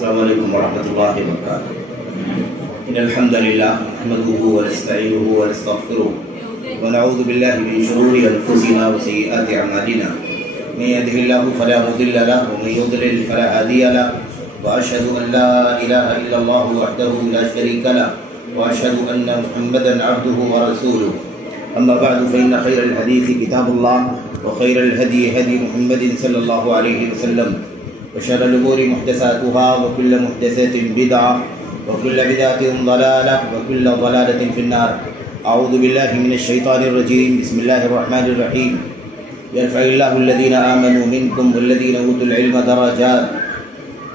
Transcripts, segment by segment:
السلام علیکم ورحمۃ اللہ وبرکاتہ۔ ان الحمد للہ نحمده ونستعینه ونستغفره ونعوذ باللہ من شرور انفسنا وسیئات اعمالنا، من يهده الله فلا مضل له ومن يضلل فلا هادي له، واشهد ان لا اله الا الله وحده لا شريك له، واشهد ان محمدا عبده ورسوله، اما بعد فان خير الحديث كتاب الله وخير الهدي هدي محمد صلى الله عليه وسلم، وشر الأمور محدثاتها وكل محدثة بدعة وكل بدعة ضلالة وكل ضلالة في النار۔ أعوذ بالله من الشيطان الرجيم، بسم الله الرحمن الرحيم۔ يرفع الله الذين آمنوا منكم والذين أوتوا العلم درجات،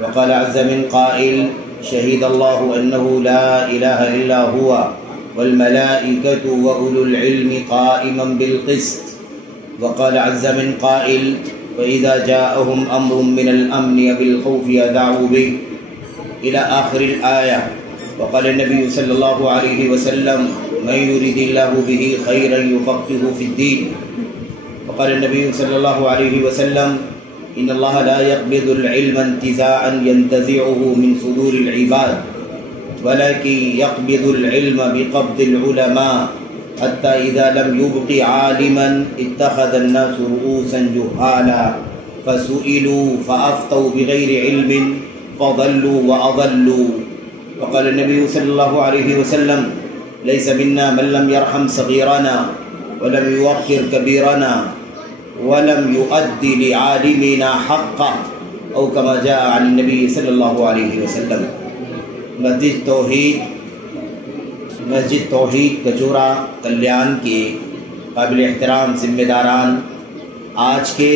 وقال عز من قائل شهد الله أنه لا إله إلا هو والملائكة وأولو العلم قائما بالقسط، وقال عز من قائل وَإِذَا جَاءَهُمْ أَمْرٌ مِّنَ الْأَمْنِ وَبِالْخَوْفِ أَذَاعُوا بِهِ إلى آخر الآية۔ وقال النبي صلى الله عليه وسلم من يريد الله به خيرا يفقهه في الدين۔ وقال النبي صلى الله عليه وسلم إن الله لا يقبض العلم انتزاعا ينتزعه من صدور العباد، ولكن يقبض العلم بقبض العلماء، حتى إذا لم يبق عالما اتخذ الناس رؤوسا جهالا فسئلوا فأفتوا بغير علم فضلوا وأضلوا۔ وقال النبي صلى الله عليه وسلم ليس منا من لم يرحم صغيرنا ولم يوقر كبيرنا ولم يؤدي لعالمنا حقه، أو كما جاء عن النبي صلى الله عليه وسلم۔ مسجد توحید کچورا کلیان کے قابل احترام ذمہ داران، آج کے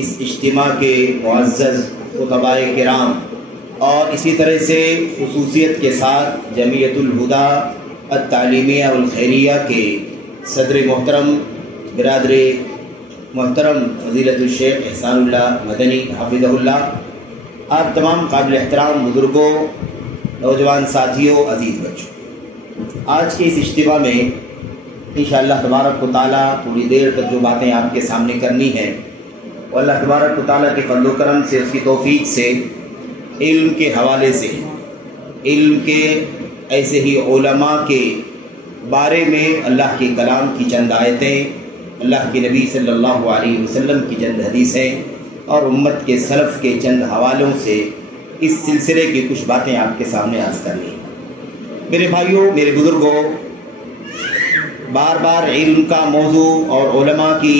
اس اجتماع کے معزز خطباء کرام، اور اسی طرح سے خصوصیت کے ساتھ جمعیت الہدیٰ التعلیمیہ والخیریہ کے صدر محترم برادر محترم فضیلت الشیخ احسان اللہ مدنی حفظہ اللہ، آپ تمام قابل احترام بزرگوں، نوجوان ساتھیوں، عزیز بچوں، آج کے اس اجتماع میں انشاءاللہ تبارک و تعالیٰ تھوڑی دیر تک جو باتیں آپ کے سامنے کرنی ہیں، وہ اللہ تبارک و تعالیٰ کے فضل و کرم سے، اس کی توفیق سے، علم کے حوالے سے، علم کے ایسے ہی علماء کے بارے میں اللہ کے کلام کی چند آیتیں، اللہ کے نبی صلی اللہ علیہ وسلم کی چند حدیثیں اور امت کے سلف کے چند حوالوں سے اس سلسلے کی کچھ باتیں آپ کے سامنے عرض کرنی ہیں۔ میرے بھائیوں، میرے بزرگوں، بار بار علم کا موضوع اور علماء کی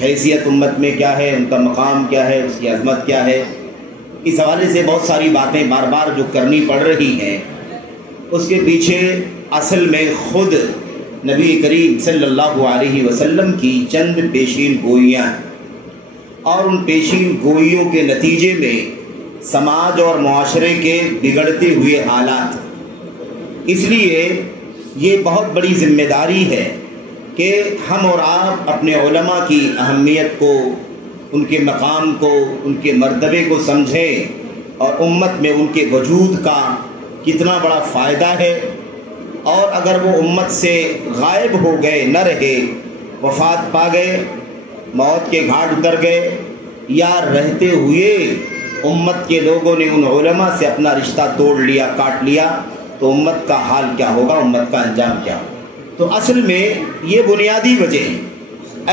حیثیت امت میں کیا ہے، ان کا مقام کیا ہے، اس کی عظمت کیا ہے، اس حوالے سے بہت ساری باتیں بار بار جو کرنی پڑ رہی ہیں، اس کے پیچھے اصل میں خود نبی کریم صلی اللہ علیہ وسلم کی چند پیشین گوئیاں ہیں، اور ان پیشین گوئیوں کے نتیجے میں سماج اور معاشرے کے بگڑتے ہوئے حالات۔ اس لیے یہ بہت بڑی ذمہ داری ہے کہ ہم اور آپ اپنے علماء کی اہمیت کو، ان کے مقام کو، ان کے مرتبے کو سمجھیں، اور امت میں ان کے وجود کا کتنا بڑا فائدہ ہے، اور اگر وہ امت سے غائب ہو گئے، نہ رہے، وفات پا گئے، موت کے گھاٹ اتر گئے، یا رہتے ہوئے امت کے لوگوں نے ان علماء سے اپنا رشتہ توڑ لیا، کاٹ لیا، تو امت کا حال کیا ہوگا، امت کا انجام کیا ہوگا۔ تو اصل میں یہ بنیادی وجہ ہے،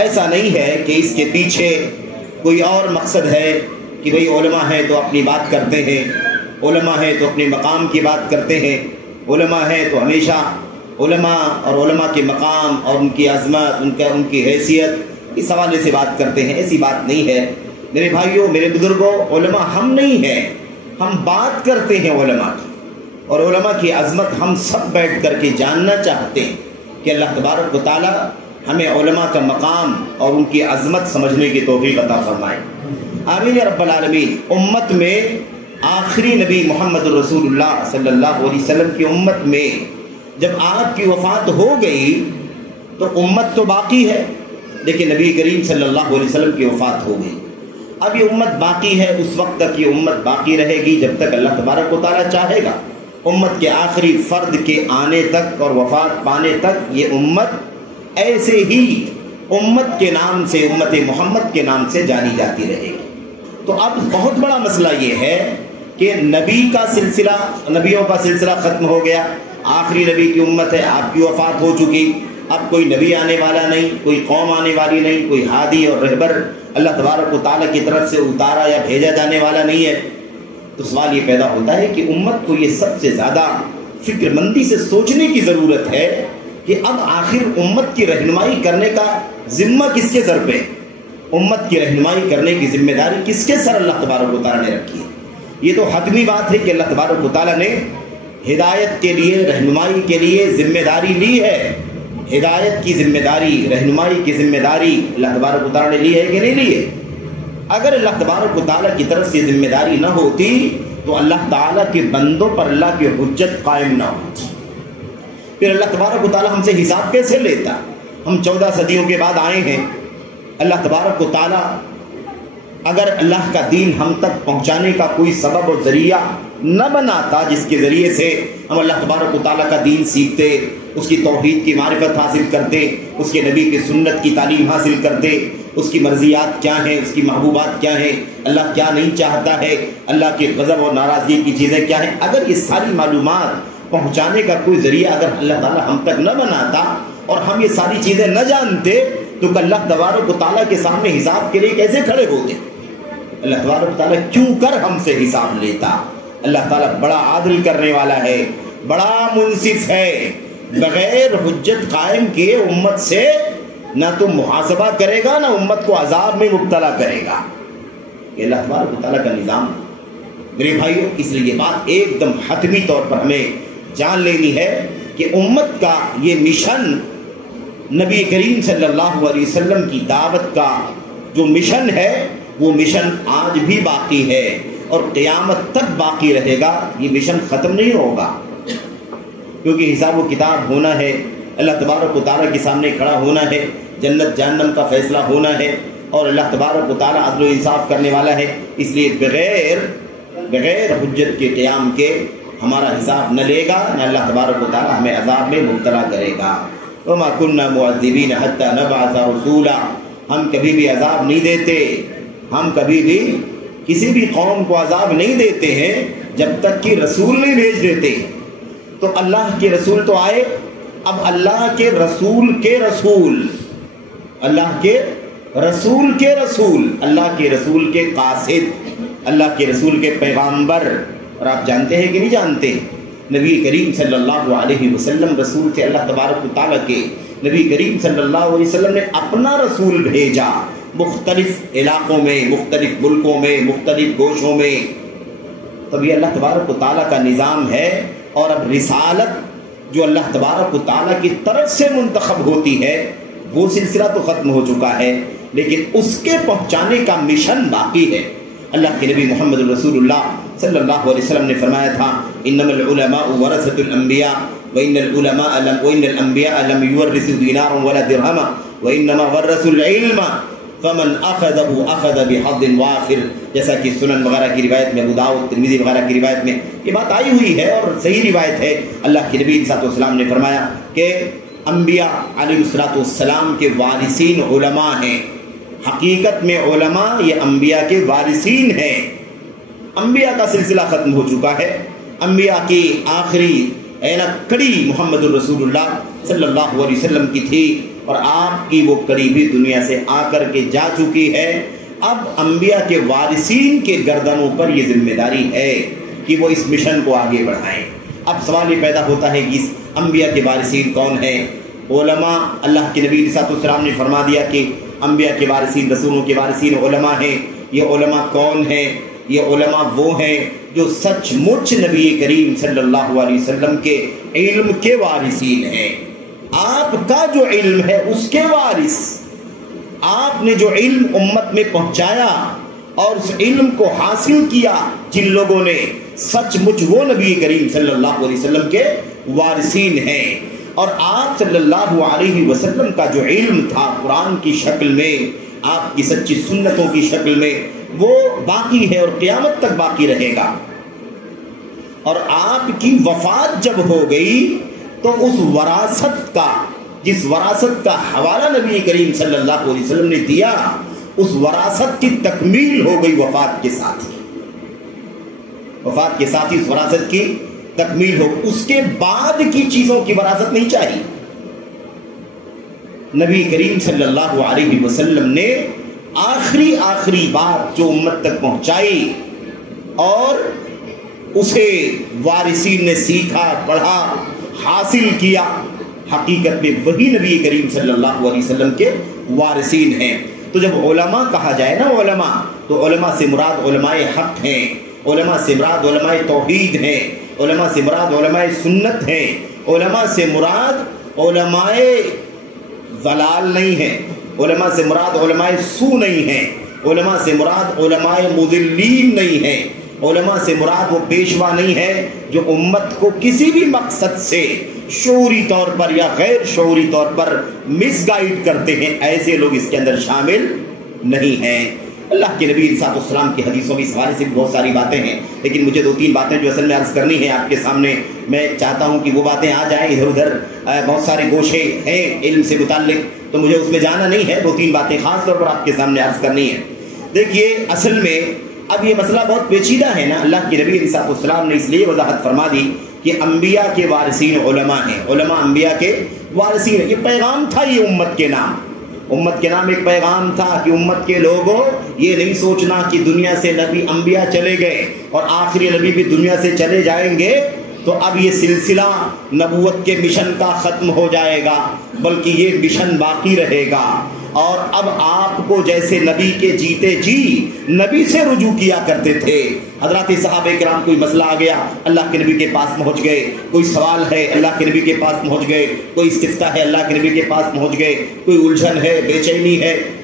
ایسا نہیں ہے کہ اس کے پیچھے کوئی اور مقصد ہے کہ بھئی علماء ہیں تو اپنی بات کرتے ہیں، علماء ہیں تو اپنے مقام کی بات کرتے ہیں، علماء ہیں تو ہمیشہ علماء اور علماء کے مقام اور ان کی عظمت، ان کی حیثیت، اس حوالے سے بات کرتے ہیں۔ ایسی بات نہیں ہے میرے بھائیوں، میرے بزرگوں، علماء ہم نہیں ہیں، ہم بات کرتے ہیں علماء کی، اور علماء کی عظمت ہم سب بیٹھ کر کے جاننا چاہتے ہیں کہ اللہ تبارک و تعالی ہمیں علماء کا مقام اور ان کی عظمت سمجھنے کی توفیق عطا فرمائے، آمین یا رب العالمین۔ امت میں آخری نبی محمد رسول اللہ صلی اللہ علیہ وسلم کی امت میں جب آپ کی وفات ہو گئی تو امت تو باقی ہے، لیکن نبی کریم صلی اللہ علیہ وسلم کی وفات ہو گئی۔ اب یہ امت باقی ہے، اس وقت تک یہ امت باقی رہے گی جب تک اللہ تبارک و تعالی چاہے گا۔ امت کے آخری فرد کے آنے تک اور وفات پانے تک یہ امت ایسے ہی امت کے نام سے، امت محمد کے نام سے جانی جاتی رہے گی۔ تو اب بہت بڑا مسئلہ یہ ہے کہ نبی کا سلسلہ، نبیوں کا سلسلہ ختم ہو گیا، آخری نبی کی امت ہے، آپ کی وفات ہو چکی، اب کوئی نبی آنے والا نہیں، کوئی قوم آنے والی نہیں، کوئی ہادی اور رہبر اللہ تبارک و تعالیٰ کی طرف سے اتارا یا بھیجا جانے والا نہیں ہے، تو سوال یہ پیدا ہوتا ہے کہ امت کو یہ سب سے زیادہ فکر مندی سے سوچنے کی ضرورت ہے کہ اب آخر امت کی رہنمائی کرنے کا ذمہ کس کے سر پہ، امت کی رہنمائی کرنے کی ذمہ داری کس کے سر اللہ تبارک و تعالیٰ نے رکھی ہے۔ یہ تو حتمی بات ہے کہ اللہ تبارک و تعالیٰ نے ہدایت کے لیے، رہنمائی کے لیے ذمہ داری لی ہے، ہدایت کی ذمہ داری، رہنمائی کی ذمہ داری اللہ تبارک و تعالیٰ نے لی ہے کہ نہیں لی ہے؟ اگر اللہ تبارک و تعالیٰ کی طرف سے ذمہ داری نہ ہوتی تو اللہ تعالیٰ کے بندوں پر اللہ کی حجت قائم نہ ہوتی، پھر اللہ تبارک و تعالیٰ ہم سے حساب کیسے لیتا؟ ہم 14 صدیوں کے بعد آئے ہیں، اللہ تبارک و تعالیٰ اگر اللہ کا دین ہم تک پہنچانے کا کوئی سبب اور ذریعہ نہ بناتا جس کے ذریعے سے ہم اللہ تبارک و تعالیٰ کا دین سیکھتے، اس کی توحید کی معرفت حاصل کرتے، اس کے نبی کی سنت کی تعلیم حاصل کرتے، اس کی مرضیات کیا ہیں، اس کی محبوبات کیا ہیں، اللہ کیا نہیں چاہتا ہے، اللہ کے غضب اور ناراضگی کی چیزیں کیا ہیں، اگر یہ ساری معلومات پہنچانے کا کوئی ذریعہ اگر اللہ تعالیٰ ہم تک نہ بناتا اور ہم یہ ساری چیزیں نہ جانتے تو اللہ تبارک و تعالیٰ کے سامنے حساب کے لیے کیسے کھڑے ہوتے؟ اللہ تبارک و تعالیٰ کیوں کر ہم سے حساب لیتا؟ اللہ تعالیٰ بڑا عادل کرنے والا ہے، بڑا منصف ہے، بغیر حجت قائم کیے امت سے نہ تو محاسبہ کرے گا، نہ امت کو عذاب میں مبتلا کرے گا۔ یہ اللہ تبارک و تعالیٰ کا نظام ہے میرے بھائیو۔ اس لیے یہ بات ایک دم حتمی طور پر ہمیں جان لینی ہے کہ امت کا یہ مشن، نبی کریم صلی اللہ علیہ وسلم کی دعوت کا جو مشن ہے وہ مشن آج بھی باقی ہے اور قیامت تک باقی رہے گا، یہ مشن ختم نہیں ہوگا، کیونکہ حساب و کتاب ہونا ہے، اللہ تبارک و تعالیٰ کے سامنے کھڑا ہونا ہے، جنت جہنم کا فیصلہ ہونا ہے، اور اللہ تبارک و تعالیٰ عدل و انصاف کرنے والا ہے، اس لیے بغیر حجت کے قیام کے ہمارا حساب نہ لے گا، نہ اللہ تبارک و تعالیٰ ہمیں عذاب میں مبتلا کرے گا۔ وَمَا كُنَّا مُعَذِّبِينَ حَتَّى نَبْعَثَ رَسُولًا، ہم کبھی بھی عذاب نہیں دیتے، ہم کبھی بھی کسی بھی قوم کو عذاب نہیں دیتے ہیں جب تک کہ رسول نہیں بھیج دیتے۔ تو اللہ کے رسول تو آئے، اب اللہ کے رسول کے رسول، اللہ کے رسول کے رسول، اللہ کے رسول کے قاصد، اللہ کے رسول کے پیغامبر، اور آپ جانتے ہیں کہ نہیں جانتے، نبی کریم صلی اللہ علیہ وسلم رسول تھے اللہ تبارک و تعالیٰ کے۔ نبی کریم صلی اللہ علیہ وسلم نے اپنا رسول بھیجا مختلف علاقوں میں، مختلف ملکوں میں، مختلف گوشوں میں، تب یہ اللہ تبارک و تعالیٰ کا نظام ہے۔ اور اب رسالت جو اللہ تبارک و تعالیٰ کی طرف سے منتخب ہوتی ہے وہ سلسلہ تو ختم ہو چکا ہے، لیکن اس کے پہنچانے کا مشن باقی ہے۔ اللہ کے نبی محمد رسول اللہ صلی اللہ علیہ وسلم نے فرمایا تھا، انما العلماء ورثۃ الانبیاء وان الانبیاء لم يورثوا دینارا ولا درہما وانما ورثوا العلم فمن اخذه اخذ بحظ وافر، جیسا کہ سنن وغیرہ کی روایت میں، ابو داؤد، ترمذی وغیرہ کی روایت میں یہ بات آئی ہوئی ہے اور صحیح روایت ہے۔ اللہ کے نبی صلی اللہ علیہ وسلم نے فرمایا کہ انبیاء علیہ السلام کے وارثین علماء ہیں، حقیقت میں علماء یہ انبیاء کے وارثین ہیں۔ انبیاء کا سلسلہ ختم ہو چکا ہے، انبیاء کی آخری کڑی محمد الرسول اللہ صلی اللہ علیہ وسلم کی تھی، اور آپ کی وہ کڑی بھی دنیا سے آ کر کے جا چکی ہے۔ اب انبیاء کے وارثین کے گردنوں پر یہ ذمہ داری ہے کہ وہ اس مشن کو آگے بڑھائیں۔ اب سوال یہ پیدا ہوتا ہے کہ اس انبیاء کے وارثین کون ہیں؟ علماء، اللہ کے نبی صلی اللہ علیہ وسلم نے فرما دیا کہ انبیاء کے وارثین، رسولوں کے وارثین علماء ہیں۔ یہ علماء کون ہیں؟ یہ علماء وہ ہیں جو سچ مچ نبی کریم صلی اللہ علیہ وسلم کے علم کے وارثین ہیں۔ آپ کا جو علم ہے اس کے وارث، آپ نے جو علم امت میں پہنچایا اور اس علم کو حاصل کیا جن لوگوں نے، سچ مچ وہ نبی کریم صلی اللہ علیہ وسلم کے وارثین ہیں۔ اور آپ صلی اللہ علیہ وسلم کا جو علم تھا قرآن کی شکل میں، آپ کی سچی سنتوں کی شکل میں، وہ باقی ہے اور قیامت تک باقی رہے گا۔ اور آپ کی وفات جب ہو گئی تو اس وراثت کا، جس وراثت کا حوالہ نبی کریم صلی اللہ علیہ وسلم نے دیا، اس وراثت کی تکمیل ہو گئی وفات کے ساتھ ہی۔ وفات کے ساتھ ہی اس وراثت کی تکمیل ہو. اس کے بعد کی چیزوں کی وراثت نہیں چاہیے. نبی کریم صلی اللہ علیہ وسلم نے آخری بات جو امت تک پہنچائی اور اسے وارثین نے سیکھا، پڑھا، حاصل کیا، حقیقت میں وہی نبی کریم صلی اللہ علیہ وسلم کے وارثین ہیں. تو جب علماء کہا جائے نا علماء، تو علماء سے مراد علماء حق ہیں، علماء سے مراد علماء توحید ہیں، علماء سے مراد علماء سنت ہیں، علماء سے مراد علماء ضلال نہیں ہیں، علماء سے مراد علماء سو نہیں ہیں، علماء سے مراد علماء مضلین نہیں ہیں، علماء سے مراد وہ پیشوا نہیں ہے جو امت کو کسی بھی مقصد سے شعوری طور پر یا غیر شعوری طور پر مس گائیڈ کرتے ہیں. ایسے لوگ اس کے اندر شامل نہیں ہیں. اللہ کے نبی صلی اللہ علیہ وسلم کی حدیثوں میں اس حوالے سے بہت ساری باتیں ہیں، لیکن مجھے 2-3 باتیں جو اصل میں عرض کرنی ہیں آپ کے سامنے. میں چاہتا ہوں کہ وہ باتیں آ جائیں. ادھر ادھر بہت سارے گوشے ہیں علم سے متعلق، تو مجھے اس میں جانا نہیں ہے. 2-3 باتیں خاص طور پر آپ کے سامنے عرض کرنی ہیں. دیکھیے، اصل میں اب یہ مسئلہ بہت پیچیدہ ہے نا. اللہ کے نبی علیہ السلام نے اس لیے وضاحت فرما دی کہ انبیاء کے وارثین علماء ہیں. علماء انبیاء کے وارثین ہیں. یہ پیغام تھا، یہ امت کے نام، امت کے نام ایک پیغام تھا کہ امت کے لوگوں یہ نہیں سوچنا کہ دنیا سے نبی انبیاء چلے گئے اور آخری نبی بھی دنیا سے چلے جائیں گے تو اب یہ سلسلہ نبوت کے مشن کا ختم ہو جائے گا، بلکہ یہ مشن باقی رہے گا. اور اب آپ کو جیسے نبی کے جیتے جی نبی سے رجوع کیا کرتے تھے. حضرات صحابہ کرام کوئی مسئلہ آ گیا، اللہ کے نبی کے پاس پہنچ گئے. کوئی سوال ہے، اللہ کے نبی کے پاس پہنچ گئے. کوئی استفتاء ہے، اللہ کے نبی کے پاس پہنچ گئے. کوئی الجھن ہے، بے چینی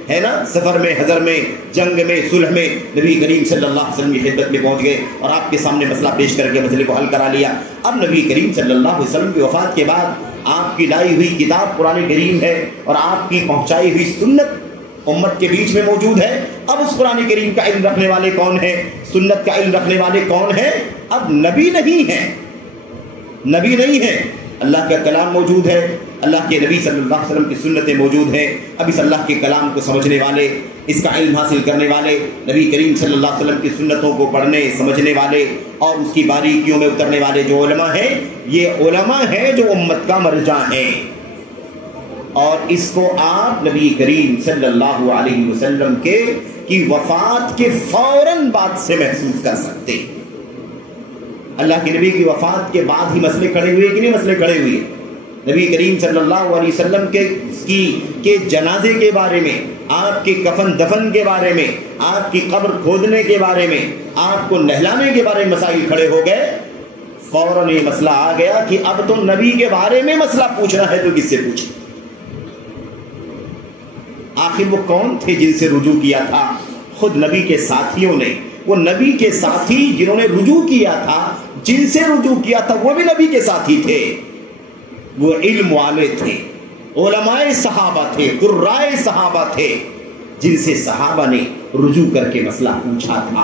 ہے نا، سفر میں، حضر میں، جنگ میں، صلح میں، نبی کریم صلی اللہ علیہ وسلم کی خدمت میں پہنچ گئے اور آپ کے سامنے مسئلہ پیش کر کے مسئلے کو حل کرا لیا. اب نبی کریم صلی اللہ علیہ وسلم کی وفات کے بعد آپ کی لائی ہوئی کتاب قرآن کریم ہے اور آپ کی پہنچائی ہوئی سنت امت کے بیچ میں موجود ہے. اب اس قرآن کریم کا علم رکھنے والے کون ہیں؟ سنت کا علم رکھنے والے کون ہیں؟ اب نبی نہیں ہیں، نبی نہیں ہیں. اللہ کا کلام موجود ہے، اللہ کے نبی صلی اللہ علیہ وسلم کی سنتیں موجود ہیں. اب اس اللہ کے کلام کو سمجھنے والے، اس کا علم حاصل کرنے والے، نبی کریم صلی اللہ علیہ وسلم کی سنتوں کو پڑھنے سمجھنے والے اور اس کی باریکیوں میں اترنے والے جو علماء ہیں، یہ علماء ہیں جو امت کا مرجع ہیں. اور اس کو آپ نبی کریم صلی اللہ علیہ وسلم کی وفات کے فوراً بعد سے محسوس کر سکتے ہیں. اللہ کے نبی کی وفات کے بعد ہی مسئلے کھڑے ہوئے کہ نہیں مسئلے کھڑے ہوئے؟ نبی کریم صلی اللہ علیہ وسلم کے جنازے کے بارے میں، آپ کے کفن دفن کے بارے میں، آپ کی قبر کھودنے کے بارے میں، آپ کو نہلانے کے بارے میں مسائل کھڑے ہو گئے. فوراً یہ مسئلہ آ گیا کہ اب تو نبی کے بارے میں مسئلہ پوچھنا ہے تو کس سے پوچھیں؟ آخر وہ کون تھے جن سے رجوع کیا تھا؟ خود نبی کے ساتھیوں نے. وہ نبی کے ساتھی جنہوں نے رجوع کیا تھا، جن سے رجوع کیا تھا، وہ بھی نبی کے ساتھی تھے. وہ علم والے تھے، علماء صحابہ تھے، قرائے صحابہ تھے، جن سے صحابہ نے رجوع کر کے مسئلہ پوچھا تھا.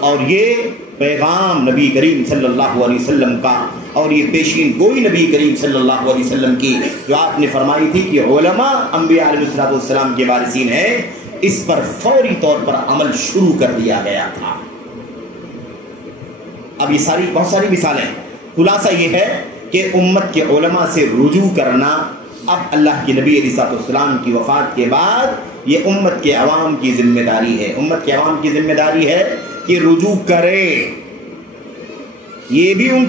اور یہ پیغام نبی کریم صلی اللہ علیہ وسلم کا اور یہ پیشین گوئی نبی کریم صلی اللہ علیہ وسلم کی جو آپ نے فرمائی تھی کہ علماء انبیاء علیہ السلام کے وارثین ہیں، اس پر فوری طور پر عمل شروع کر دیا گیا تھا. اب یہ بہت ساری مثالیں. خلاصہ یہ ہے کہ امت کے علماء سے رجوع کرنا اب اللہ کے نبی علیہ السلام کی وفات کے بعد یہ امت کے عوام کی ذمہ داری ہے. امت کے عوام کی ذمہ داری ہے کہ رجوع کرے. یہ بھی ان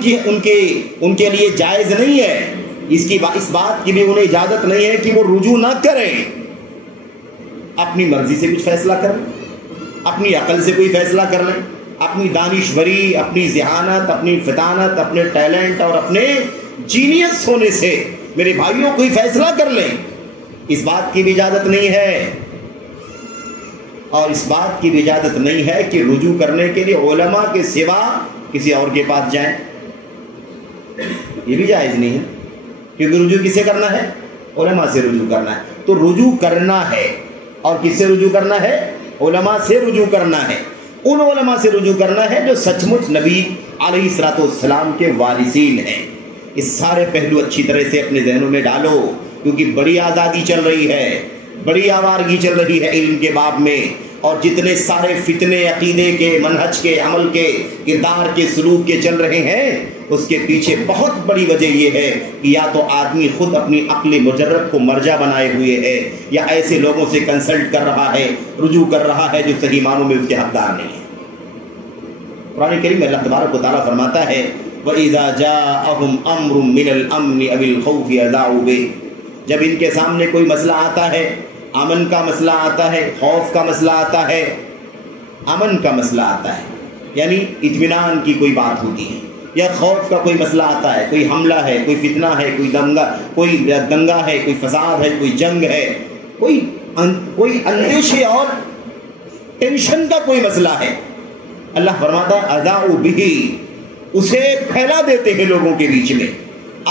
کے لیے جائز نہیں ہے، اس بات کی بھی انہیں اجازت نہیں ہے کہ وہ رجوع نہ کریں. اپنی مرضی سے کچھ فیصلہ کر لیں، اپنی عقل سے کوئی فیصلہ کر لیں، اپنی دانشوری، اپنی ذہانت، اپنی فطانت، اپنے ٹیلنٹ اور اپنے جینیس ہونے سے میرے بھائیوں کوئی فیصلہ کر لیں. اس بات کی بھی اجازت نہیں ہے. اور اس بات کی بھی اجازت نہیں ہے کہ رجوع کرنے کے لیے علماء کے سوا کسی اور کے پاس جائیں. یہ بھی جائز نہیں ہے، کیونکہ رجوع کس سے کرنا ہے؟ علماء سے رجوع کرنا ہے. تو رجوع کرنا ہے، اور کس سے رجوع کرنا ہے؟ علماء سے رجوع کرنا ہے. ان علماء سے رجوع کرنا ہے جو سچ مچ نبی علیہ السلام کے وارثین ہیں. اس سارے پہلو اچھی طرح سے اپنے ذہنوں میں ڈالو، کیونکہ بڑی آزادی چل رہی ہے، بڑی آوارگی چل رہی ہے علم کے باب میں. اور جتنے سارے فتنے عقیدے کے، منہج کے، عمل کے، کردار کے، سلوک کے چل رہے ہیں، اس کے پیچھے بہت بڑی وجہ یہ ہے کہ یا تو آدمی خود اپنی عقل مجرد کو مرجع بنائے ہوئے ہے، یا ایسے لوگوں سے کنسلٹ کر رہا ہے، رجوع کر رہا ہے جو صحیح معنوں میں اس کے حقدار نہیں ہے۔ قرآن کریم میں اللہ تبارک و تعالیٰ فرماتا ہے وَإِذَا جَاءَهُمْ أَمْرٌ مِّنَ الْأَمْنِ أَوِ الْخَوْفِ أَذَاعُوا بِهِ، جب ان کے سامنے کوئی مسئلہ آتا ہے، امن کا مسئلہ آتا ہے، خوف کا مسئلہ آتا ہے، امن کا مسئلہ آتا ہے یعنی اطمینان کی کوئی بات ہوتی ہے، یا خوف کا کوئی مسئلہ آتا ہے، کوئی حملہ ہے، کوئی فتنہ ہے، کوئی دنگا ہے، کوئی فساد ہے، کوئی جنگ ہے، کوئی اندیشے اور ٹینشن کا کوئی مسئلہ ہے، اللہ فرماتا ہے اذاعوا بہ، اسے پھیلا دیتے ہیں لوگوں کے بیچ میں،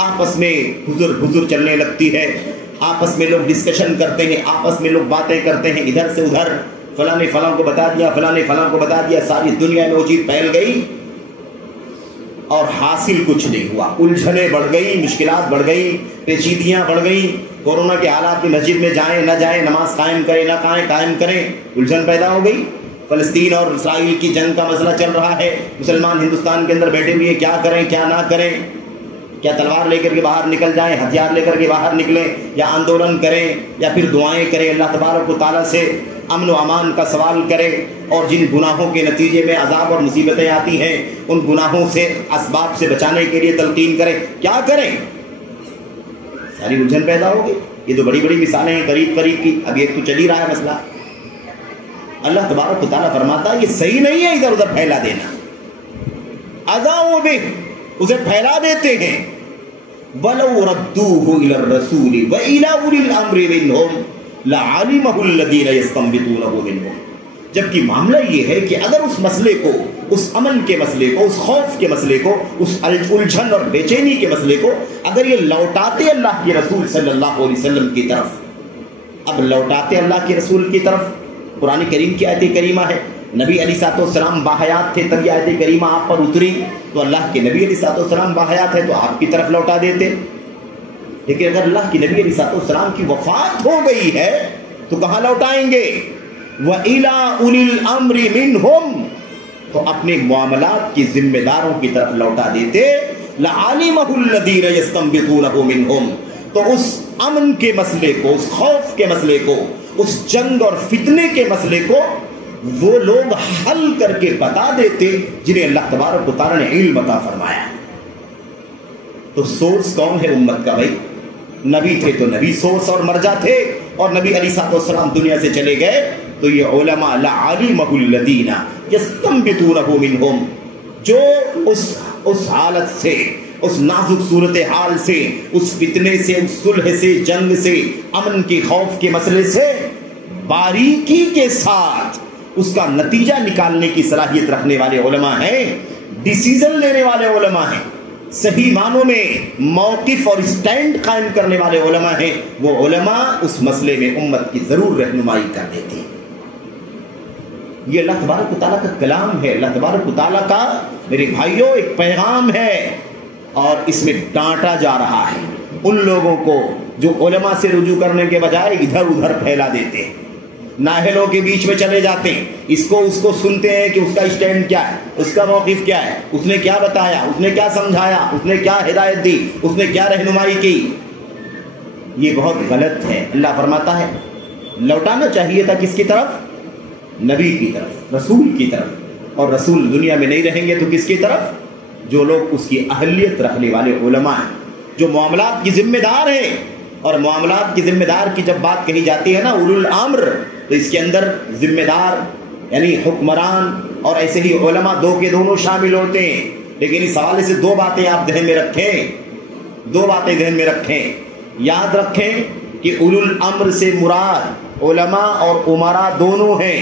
آپس میں حضور چلنے لگتی ہے، آپس میں لوگ ڈسکشن کرتے ہیں، آپس میں لوگ باتیں کرتے ہیں، ادھر سے ادھر فلاں نے فلاں کو بتا دیا، فلاں نے فلاں کو بتا دیا، ساری دنیا میں وہ چیز پھیل گئی اور حاصل کچھ نہیں ہوا، الجھنیں بڑھ گئی، مشکلات بڑھ گئی، پیچیدگیاں بڑھ گئیں، کورونا کے حالات میں مسجد میں جائیں نہ جائیں، نماز قائم کریں نہ قائم کریں، الجھن پیدا ہو گئی۔ فلسطین اور اسرائیل کی جنگ کا مسئلہ چل رہا ہے، مسلمان ہندوستان کے اندر بیٹھے ہوئے کیا کریں کیا نہ کریں، کیا تلوار لے کر کے باہر نکل جائیں، ہتھیار لے کر کے باہر نکلیں، یا آندولن کریں، یا پھر دعائیں کریں، اللہ تبارک و تعالیٰ سے امن و امان کا سوال کریں، اور جن گناہوں کے نتیجے میں عذاب اور مصیبتیں آتی ہیں ان گناہوں سے اسباب سے بچانے کے لیے تلقین کریں، کیا کریں؟ ساری الجھن پیدا ہوگی۔ یہ تو بڑی بڑی مثالیں ہیں قریب کی، اب ایک تو چل ہی رہا ہے مسئلہ۔ اللہ تبارک و تعالیٰ فرماتا ہے یہ صحیح نہیں ہے ادھر ادھر پھیلا دینا، اذاعوا بہ، اسے پھیلا دیتے ہیں، وَلَوْ رَدُّوهُ إِلَى الرَّسُولِ وَإِلَى أُولِي الْأَمْرِ مِنْهُمْ لَعَلِمَهُ الَّذِينَ يَسْتَنبِطُونَهُ مِنْهُمْ، جبکہ معاملہ یہ ہے کہ اگر اس مسئلے کو، اس امن کے مسئلے کو، اس خوف کے مسئلے کو، اس الجھن اور بے چینی کے مسئلے کو اگر یہ لوٹاتے اللہ کے رسول صلی اللہ علیہ وسلم کی طرف، اب لوٹاتے اللہ کے رسول کی طرف، قرآن کریم کی آیت کریمہ ہے، نبی علیہ السلام باحیات تھے تب یہ آیت کریمہ آپ پر اتری، تو اللہ کے نبی علیہ السلام باحیات ہے تو آپ کی طرف لوٹا دیتے، لیکن اگر اللہ کے نبی علیہ السلام کی وفات ہو گئی ہے تو کہاں لوٹائیں گے؟ وَإِلَىٰ أُولِي الْأَمْرِ مِنْهُمْ، تو اپنے معاملات کی ذمہ داروں کی طرف لوٹا دیتے، لَعَلِمَهُ الَّذِينَ يَسْتَنبِطُونَهُ مِنْهُمْ، تو اس امن کے مسئلے کو، اس خوف کے مسئلے کو، اس جنگ اور فتنے کے مسئلے کو وہ لوگ حل کر کے بتا دیتے جنہیں اللہ تبارک و تعالیٰ نے علم عطا فرمایا۔ تو سورس کون ہے امت کا؟ بھائی نبی تھے تو نبی سورس اور مرجع تھے، اور نبی علیہ السلام دنیا سے چلے گئے تو یہ علماء لعلمہ الذین یستنبطونہ منہم، جو اس حالت سے، اس نازک صورتحال سے، اس فتنے سے، اس صلح سے، جنگ سے، امن کی خوف کے مسئلے سے باریکی کے ساتھ اس کا نتیجہ نکالنے کی صلاحیت رکھنے والے علماء ہیں، ڈیسیزن لینے والے علماء ہیں، صحیح معنوں میں موقف اور اسٹینڈ قائم کرنے والے علماء ہیں، وہ علماء اس مسئلے میں امت کی ضرور رہنمائی کر دیتے ہیں۔ یہ اللہ تبارک و تعالیٰ کا کلام ہے، اللہ تبارک و تعالیٰ کا میرے بھائیوں ایک پیغام ہے، اور اس میں ڈانٹا جا رہا ہے ان لوگوں کو جو علماء سے رجوع کرنے کے بجائے ادھر ادھر پھیلا دیتے ہیں، نااہلوں کے بیچ میں چلے جاتے ہیں، اس کو سنتے ہیں کہ اس کا اسٹینڈ کیا ہے، اس کا موقف کیا ہے، اس نے کیا بتایا، اس نے کیا سمجھایا، اس نے کیا ہدایت دی، اس نے کیا رہنمائی کی۔ یہ بہت غلط ہے۔ اللہ فرماتا ہے لوٹانا چاہیے تھا کس کی طرف؟ نبی کی طرف، رسول کی طرف، اور رسول دنیا میں نہیں رہیں گے تو کس کی طرف؟ جو لوگ اس کی اہلیت رکھنے والے علماء ہیں، جو معاملات کی ذمہ دار ہیں۔ اور معاملات کی ذمہ دار کی جب بات کہی جاتی ہے نا اولو الامر، تو اس کے اندر ذمہ دار یعنی حکمران اور ایسے ہی علماء دو کے دونوں شامل ہوتے ہیں۔ لیکن اس حوالے سے دو باتیں آپ ذہن میں رکھیں، یاد رکھیں کہ اولو الامر سے مراد علماء اور امراء دونوں ہیں۔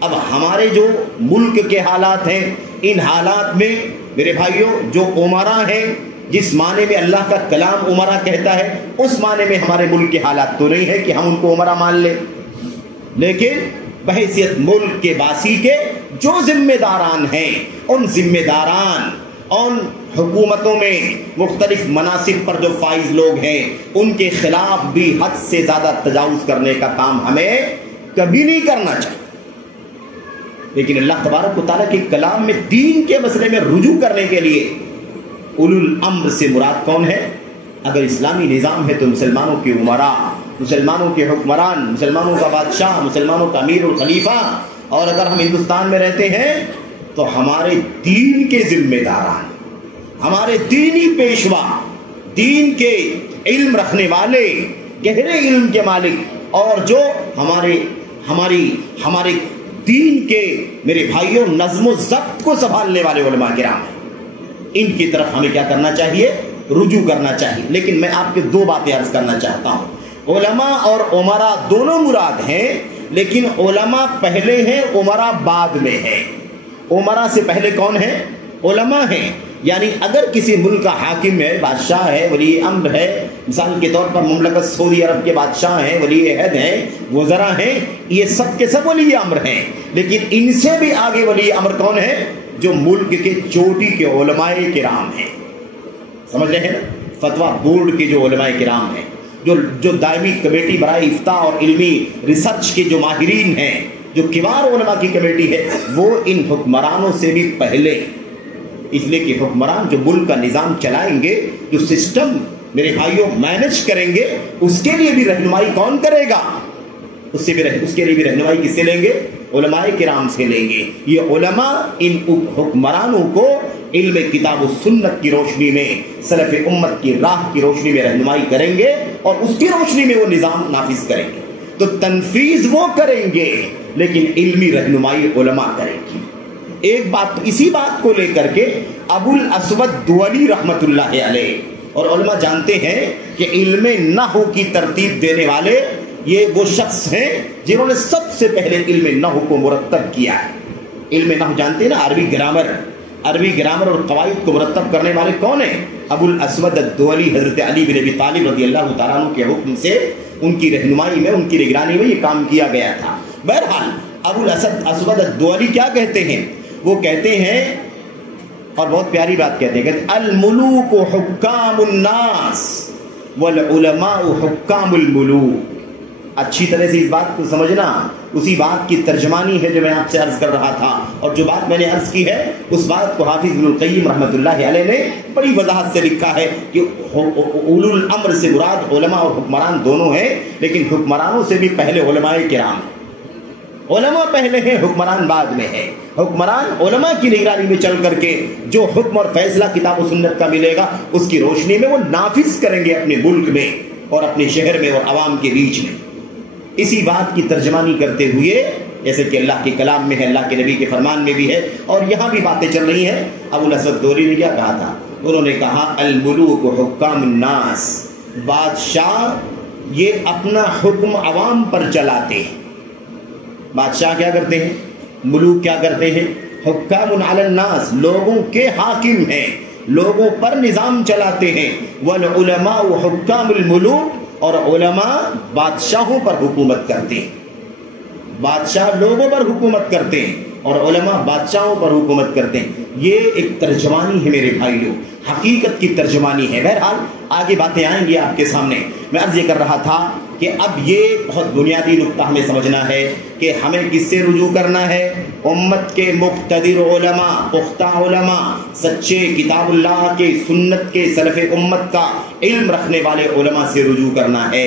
اب ہمارے جو ملک کے حالات ہیں، ان حالات میں میرے بھائیوں جو امراء ہیں، جس معنی میں اللہ کا کلام امراء کہتا ہے، اس معنی میں ہمارے ملک کے حالات تو نہیں ہے کہ ہم ان کو امراء مان لیں، لیکن بحیثیت ملک کے باسی کے جو ذمہ داران ہیں، ان ذمہ داران، ان حکومتوں میں مختلف مناصب پر جو فائز لوگ ہیں، ان کے خلاف بھی حد سے زیادہ تجاوز کرنے کا کام ہمیں کبھی نہیں کرنا چاہیے۔ لیکن اللہ تبارک و تعالیٰ کے کلام میں دین کے مسئلے میں رجوع کرنے کے لیے اولو الامر سے مراد کون ہے؟ اگر اسلامی نظام ہے تو مسلمانوں کے عمراء، مسلمانوں کے حکمران، مسلمانوں کا بادشاہ، مسلمانوں کا امیر الخلیفہ، اور اگر ہم ہندوستان میں رہتے ہیں تو ہمارے دین کے ذمہ داران، ہمارے دینی پیشوا، دین کے علم رکھنے والے، گہرے علم کے مالک، اور جو ہمارے دین کے میرے بھائیوں نظم و ضبط کو سنبھالنے والے علماء کرام ہیں، ان کی طرف ہمیں کیا کرنا چاہیے؟ رجوع کرنا چاہیے۔ لیکن میں آپ کے دو باتیں عرض کرنا چاہتا ہوں، علماء اور عمراء دونوں مراد ہیں، لیکن علماء پہلے ہیں، عمراء بعد میں ہیں۔ عمراء سے پہلے کون ہیں؟ علماء ہیں۔ یعنی اگر کسی ملک کا حاکم ہے، بادشاہ ہے، ولی امر ہے، مثال کے طور پر مملکت سعودی عرب کے بادشاہ ہیں، ولی عہد ہیں، وزراء ہیں، یہ سب کے سب ولی امر ہیں، لیکن ان سے بھی آگے ولی امر کون ہے؟ جو ملک کے چوٹی کے علماء کرام ہیں۔ سمجھ رہے ہیں نا؟ فتویٰ بورڈ کے جو علماء کرام ہیں، جو دائمی کمیٹی برائے افتاء اور علمی ریسرچ کے جو ماہرین ہیں، جو کبار علماء کی کمیٹی ہے، وہ ان حکمرانوں سے بھی پہلے، اس لیے کہ حکمران جو ملک کا نظام چلائیں گے، جو سسٹم میرے بھائیوں مینج کریں گے، اس کے لیے بھی رہنمائی کون کرے گا؟ اس کے لیے بھی رہنمائی کس سے لیں گے؟ علماء کرام سے لیں گے۔ یہ علماء ان حکمرانوں کو علم کتاب و سنت کی روشنی میں، سلف امت کی راہ کی روشنی میں رہنمائی کریں گے، اور اس کی روشنی میں وہ نظام نافذ کریں گے۔ تو تنفیذ وہ کریں گے، لیکن علمی رہنمائی علماء کریں گے۔ ایک بات، اسی بات کو لے کر کے ابو الاسود دؤلی رحمت اللہ علیہ، اور علماء جانتے ہیں کہ علم نحو کی ترتیب دینے والے یہ وہ شخص ہیں جنہوں نے سب سے پہلے علم نحو کو مرتب کیا ہے۔ علم نحو جانتے ہیں نا، عربی گرامر اور قواعد کو مرتب کرنے والے کون ہیں؟ ابو الاسود الدؤلی، حضرت علی بن ابی طالب رضی اللہ تعالیٰ عنہ کے حکم سے، ان کی رہنمائی میں، ان کی نگرانی میں یہ کام کیا گیا تھا۔ بہرحال ابو الاسود الدؤلی کیا کہتے ہیں؟ وہ کہتے ہیں، اور بہت پیاری بات کہتے ہیں، کہ الملوک حکام الناس والعلماء حکام الملوک۔ اچھی طرح سے اس بات کو سمجھنا، اسی بات کی ترجمانی ہے جو میں آپ سے عرض کر رہا تھا، اور جو بات میں نے عرض کی ہے اس بات کو حافظ ابن القیم رحمۃ اللہ علیہ نے بڑی وضاحت سے لکھا ہے کہ اولو الامر سے مراد علماء اور حکمران دونوں ہیں، لیکن حکمرانوں سے بھی پہلے علماء کرام ہیں۔ علماء پہلے ہیں، حکمران بعد میں ہے۔ حکمران علماء کی نگرانی میں چل کر کے جو حکم اور فیصلہ کتاب و سنت کا ملے گا، اس کی روشنی میں وہ نافذ کریں گے اپنے ملک میں اور اپنے شہر میں اور عوام کے بیچ میں۔ اسی بات کی ترجمانی کرتے ہوئے، جیسے کہ اللہ کے کلام میں ہے، اللہ کے نبی کے فرمان میں بھی ہے، اور یہاں بھی باتیں چل رہی ہیں، ابو الاسود دؤلی نے کیا کہا تھا؟ انہوں نے کہا الملوک حکام الناس، بادشاہ یہ اپنا حکم عوام پر چلاتے ہیں۔ بادشاہ کیا کرتے ہیں؟ ملوک کیا کرتے ہیں؟ حکام علی الناس، لوگوں کے حاکم ہیں، لوگوں پر نظام چلاتے ہیں۔ والعلماء حکام الملوک، اور علماء بادشاہوں پر حکومت کرتے ہیں۔ بادشاہ لوگوں پر حکومت کرتے ہیں اور علماء بادشاہوں پر حکومت کرتے ہیں۔ یہ ایک ترجمانی ہے میرے بھائیوں، حقیقت کی ترجمانی ہے۔ بہرحال آگے باتیں آئیں گی آپ کے سامنے۔ میں عرض یہ کر رہا تھا کہ اب یہ بہت بنیادی نقطہ ہمیں سمجھنا ہے کہ ہمیں کس سے رجوع کرنا ہے؟ امت کے مقتدر علماء، پختہ علماء، سچے کتاب اللہ کے، سنت کے، سلف امت کا علم رکھنے والے علماء سے رجوع کرنا ہے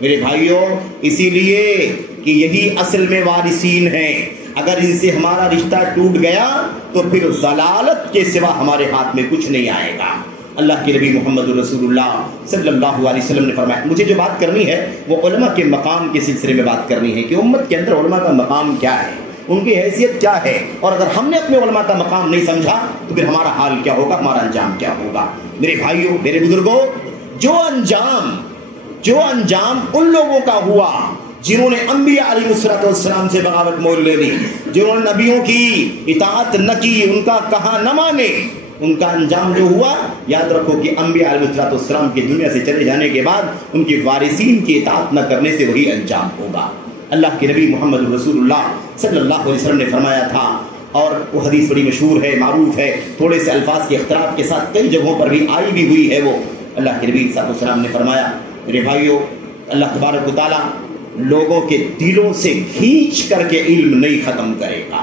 میرے بھائیوں، اسی لیے کہ یہی اصل میں وارثین ہیں۔ اگر ان سے ہمارا رشتہ ٹوٹ گیا تو پھر ضلالت کے سوا ہمارے ہاتھ میں کچھ نہیں آئے گا۔ اللہ کے نبی محمد رسول اللہ صلی اللہ علیہ وسلم نے فرمایا، مجھے جو بات کرنی ہے وہ علماء کے مقام کے سلسلے میں بات کرنی ہے کہ امت کے اندر علماء کا مقام کیا ہے، ان کی حیثیت کیا ہے، اور اگر ہم نے اپنے علماء کا مقام نہیں سمجھا تو پھر ہمارا حال کیا ہوگا، ہمارا انجام کیا ہوگا۔ میرے بھائیوں، میرے بزرگوں، جو انجام ان لوگوں کا ہوا جنہوں نے انبیاء علیہ السلام سے بغاوت مول لے لی، جنہوں نے نبیوں کی اطاعت نہ کی، ان کا کہا نہ مانے، ان کا انجام جو ہوا، یاد رکھو کہ انبیاء علیہ السلام کی دنیا سے چلے جانے کے بعد ان کے وارثین کی اطاعت نہ کرنے سے وہی انجام ہوگا۔ اللہ کے نبی محمد رسول اللہ صلی اللہ علیہ وسلم نے فرمایا تھا، اور وہ حدیث بڑی مشہور ہے، معروف ہے، تھوڑے سے الفاظ کے اختلاف کے ساتھ کئی جگہوں پر بھی آئی بھی ہوئی ہے۔ وہ اللہ کے نبی صلی اللہ علیہ وسلم نے فرمایا، میرے بھائیوں، اللہ تبارک و تعالیٰ لوگوں کے دلوں سے کھینچ کر کے علم نہیں ختم کرے گا۔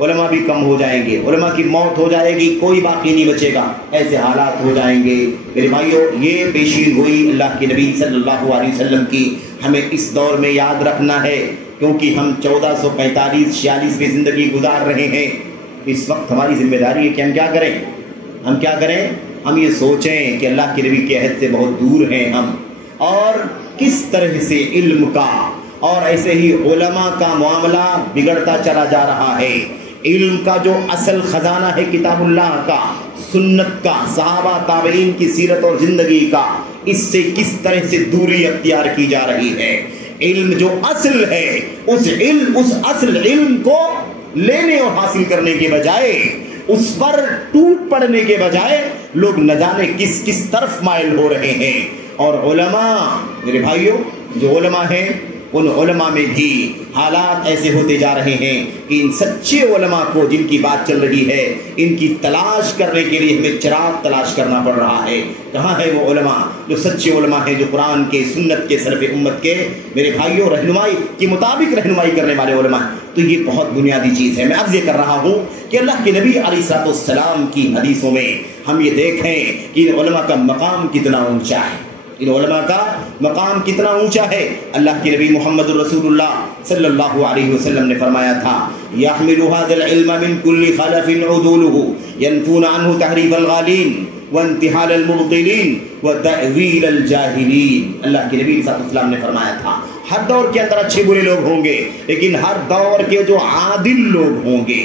علماء بھی کم ہو جائیں گے، علماء کی موت ہو جائے گی، کوئی باقی نہیں بچے گا، ایسے حالات ہو جائیں گے۔ میرے بھائیوں، یہ پیشین گوئی اللہ کے نبی صلی اللہ علیہ وسلم کی ہمیں اس دور میں یاد رکھنا ہے، کیونکہ ہم 1445-46 میں زندگی گزار رہے ہیں۔ اس وقت ہماری ذمہ داری ہے کہ ہم کیا کریں، ہم یہ سوچیں کہ اللہ کے نبی کے عہد سے بہت دور ہیں ہم، اور کس طرح سے علم کا اور ایسے ہی علماء کا معاملہ بگڑتا چلا جا رہا ہے۔ علم کا جو اصل خزانہ ہے کتاب اللہ کا، سنت کا، صحابہ تابعین کی سیرت اور زندگی کا، اس سے کس طرح سے دوری اختیار کی جا رہی ہے۔ علم جو اصل ہے، اس اصل علم کو لینے اور حاصل کرنے کے بجائے، اس پر ٹوٹ پڑنے کے بجائے لوگ نہ جانے کس کس طرف مائل ہو رہے ہیں۔ اور علماء، میرے بھائیوں، جو علماء ہیں، ان علماء میں بھی حالات ایسے ہوتے جا رہے ہیں کہ ان سچے علماء کو جن کی بات چل رہی ہے، ان کی تلاش کرنے کے لیے ہمیں چراغ تلاش کرنا پڑ رہا ہے۔ کہاں ہے وہ علماء جو سچے علماء ہیں، جو قرآن کے، سنت کے، سلف امت کے، میرے بھائیوں، رہنمائی کے مطابق رہنمائی کرنے والے علماء ہیں؟ تو یہ بہت بنیادی چیز ہے۔ میں عرض یہ کر رہا ہوں کہ اللہ کے نبی علیہ السلام کی حدیثوں میں ہم یہ دیکھیں کہ ان علماء کا مقام کتنا اونچا ہے، ان علماء کا مقام کتنا اونچا ہے۔ اللہ کے نبی محمد رسول اللہ صلی اللہ علیہ وسلم نے فرمایا تھا، يحمل هذا العلم من كل خلف عدوله ينفون عنه تحریف الغالین وانتحال المبطلین وتأویل الجاہلین۔ اللہ کے نبی صلی اللہ علیہ وسلم نے فرمایا تھا، ہر دور کے اندر اچھے برے لوگ ہوں گے، لیکن ہر دور کے جو عادل لوگ ہوں گے،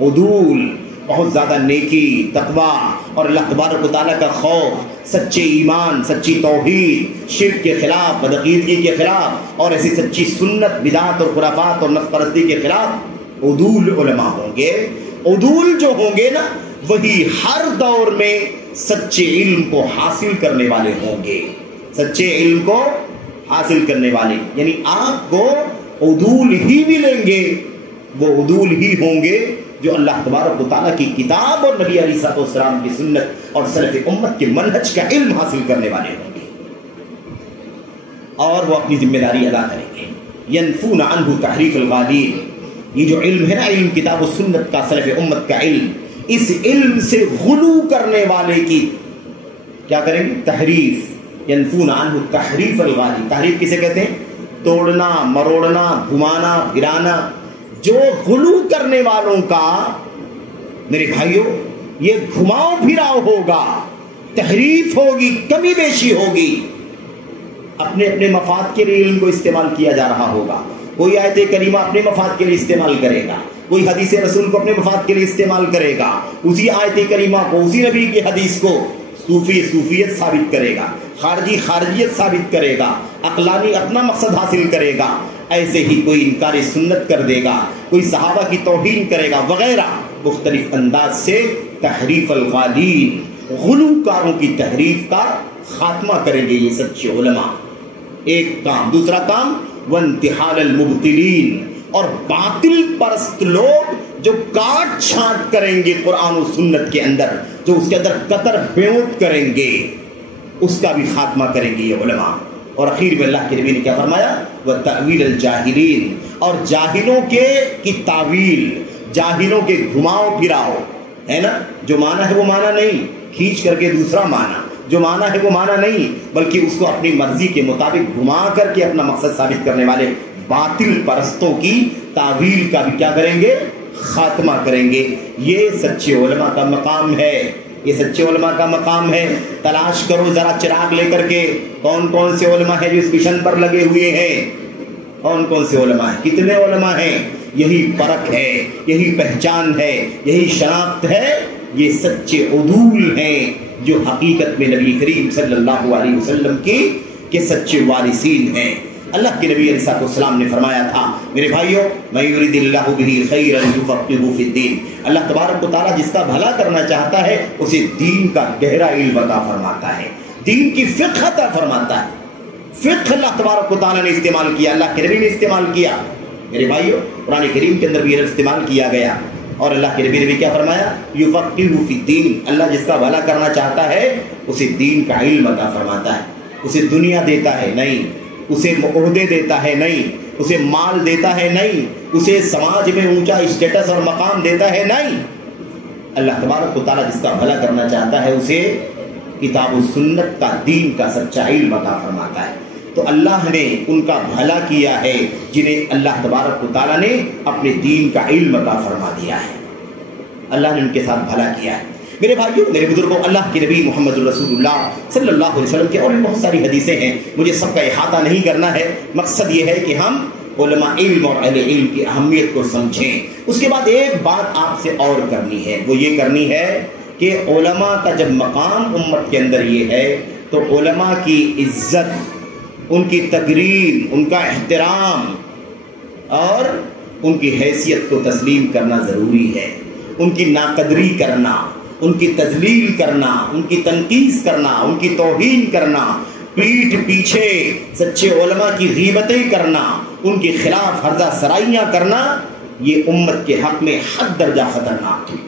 عدول، بہت زیادہ نیکی، تقوی اور اللہ تبارک و تعالیٰ کا خوف، سچے ایمان، سچی توحید، شرک کے خلاف، بدعقیدگی کے خلاف، اور ایسی سچی سنت، بدعت اور خرافات اور نفس پرستی کے خلاف عدول علماء ہوں گے۔ عدول جو ہوں گے نا، وہی ہر دور میں سچے علم کو حاصل کرنے والے ہوں گے، سچے علم کو حاصل کرنے والے، یعنی آپ کو عدول ہی ملیں گے، وہ عدول ہی ہوں گے جو اللہ تبارک و تعالیٰ کی کتاب اور نبی علیہ السلام کی سنت اور سلف امت کے منہج کا علم حاصل کرنے والے ہوں گے، اور وہ اپنی ذمہ داری ادا کریں گے۔ ینفون عنہ تحریف الغالین، یہ جو علم ہے نا، علم کتاب و سنت کا، سلف امت کا علم، اس علم سے غلو کرنے والے کی کیا کریں گے؟ تحریف۔ ینفون عنہ تحریف الغالین، تحریف کسے کہتے ہیں؟ توڑنا، مروڑنا، گھمانا، پھرانا۔ جو غلو کرنے والوں کا، میرے بھائیوں، یہ گھماؤ پھراؤ ہوگا، تحریف ہوگی، کمی بیشی ہوگی، اپنے اپنے مفاد کے لیے علم کو استعمال کیا جا رہا ہوگا۔ کوئی آیت کریمہ اپنے مفاد کے لیے استعمال کرے گا، کوئی حدیث رسول کو اپنے مفاد کے لیے استعمال کرے گا، اسی آیت کریمہ کو، اسی نبی کی حدیث کو صوفی صوفیت ثابت کرے گا، خارجی خارجیت ثابت کرے گا، عقلانی اپنا مقصد حاصل کرے گا۔ ایسے ہی کوئی انکار سنت کر دے گا، کوئی صحابہ کی توہین کرے گا، وغیرہ مختلف انداز سے تحریف الغالین، غلوکاروں کی تحریف کا خاتمہ کریں گے یہ سچے علماء۔ ایک کام۔ دوسرا کام، وانتحال المبطلین، اور باطل پرست لوگ جو کاٹ چھانٹ کریں گے قرآن و سنت کے اندر، جو اس کے اندر قطر بیوٹ کریں گے، اس کا بھی خاتمہ کریں گے یہ علماء۔ اور اخیر میں اللہ کے نبی نے کیا فرمایا؟ وتأویل الجاہلین، اور جاہلوں کی تعویل، جاہلوں کے گھماؤ پھراؤ ہے نا، جو معنی ہے وہ معنی نہیں، کھینچ کر کے دوسرا معنی، جو معنی ہے وہ معنی نہیں، بلکہ اس کو اپنی مرضی کے مطابق گھما کر کے اپنا مقصد ثابت کرنے والے باطل پرستوں کی تعویل کا بھی کیا کریں گے؟ خاتمہ کریں گے۔ یہ سچے علماء کا مقام ہے، یہ سچے علماء کا مقام ہے۔ تلاش کرو ذرا چراغ لے کر کے، کون کون سے علماء ہیں جو اس مشن پر لگے ہوئے ہیں، کون کون سے علماء ہیں، کتنے علماء ہیں۔ یہی پرکھ ہے، یہی پہچان ہے، یہی شناخت ہے، یہ سچے عدول ہیں جو حقیقت میں نبی کریم صلی اللہ علیہ وسلم کے سچے وارثین ہیں۔ اللہ کے نبی علیہ السلام نے فرمایا تھا، میرے بھائیوں، من یرید اللہ بہ خیرا یفقہہ فی الدین، اللہ تبارک و تعالیٰ جس کا بھلا کرنا چاہتا ہے اسے دین کا گہرا علم عطا فرماتا ہے، دین کی فقہ عطا فرماتا ہے۔ فقہ اللہ تبارک و تعالیٰ نے استعمال کیا، اللہ کے نبی نے استعمال کیا۔ میرے بھائیوں، قرآن کریم کے اندر بھی یہ استعمال کیا گیا، اور اللہ کے نبی نے بھی کیا فرمایا؟ یفقہہ فی الدین، اللہ جس کا بھلا کرنا چاہتا ہے اسے دین کا علم عطا فرماتا ہے۔ اسے دنیا دیتا ہے نہیں، اسے عہدے دیتا ہے نہیں، اسے مال دیتا ہے نہیں، اسے سماج میں اونچا اسٹیٹس اور مقام دیتا ہے نہیں۔ اللہ تبارک و تعالیٰ جس کا بھلا کرنا چاہتا ہے اسے کتاب و سنت کا، دین کا سچا علم عطا فرماتا ہے۔ تو اللہ نے ان کا بھلا کیا ہے جنہیں اللہ تبارک و تعالیٰ نے اپنے دین کا علم عطا فرما دیا ہے، اللہ نے ان کے ساتھ بھلا کیا ہے۔ میرے بھائیوں، میرے بزرگوں، اللہ کے نبی محمد الرسول اللہ صلی اللہ علیہ وسلم کے اور بھی بہت ساری حدیثیں ہیں، مجھے سب کا احاطہ نہیں کرنا ہے، مقصد یہ ہے کہ ہم علماء علم اور اہل علم کی اہمیت کو سمجھیں۔ اس کے بعد ایک بات آپ سے اور کرنی ہے، وہ یہ کرنی ہے کہ علماء کا جب مقام امت کے اندر یہ ہے تو علماء کی عزت، ان کی تکریم، ان کا احترام اور ان کی حیثیت کو تسلیم کرنا ضروری ہے۔ ان کی ناقدری کرنا، ان کی تذلیل کرنا، ان کی تنقیص کرنا، ان کی توہین کرنا، پیٹھ پیچھے سچے علماء کی غیبتیں کرنا، ان کے خلاف ہرزہ سرائیاں کرنا، یہ امت کے حق میں حد درجہ خطرناک ہے۔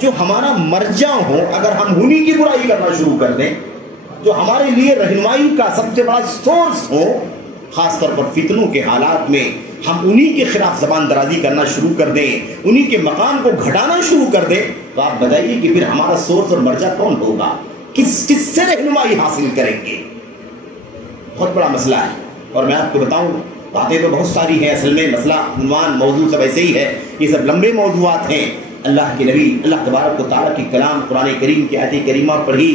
جو ہمارا مرجع ہو، اگر ہم انہی کی برائی کرنا شروع کر دیں، جو ہمارے لیے رہنمائی کا سب سے بڑا سورس ہو، خاص طور پر فتنوں کے حالات میں ہم انہی کے خلاف زبان درازی کرنا شروع کر دیں، انہی کے مقام کو گھٹانا شروع کر دیں، تو آپ بتائیے کہ پھر ہمارا سورس اور مرجع کون ہوگا؟ کس سے رہنمائی حاصل کریں گے؟ بہت بڑا مسئلہ ہے۔ اور میں آپ کو بتاؤں، باتیں تو بہت ساری ہیں، اصل میں مسئلہ، عنوان، موضوع سب ایسے ہی ہے، یہ سب لمبے موضوعات ہیں۔ اللہ کے نبی، اللہ تبارک و تعالیٰ کی کلام قرآن کریم کی آیت کریمہ پڑھی،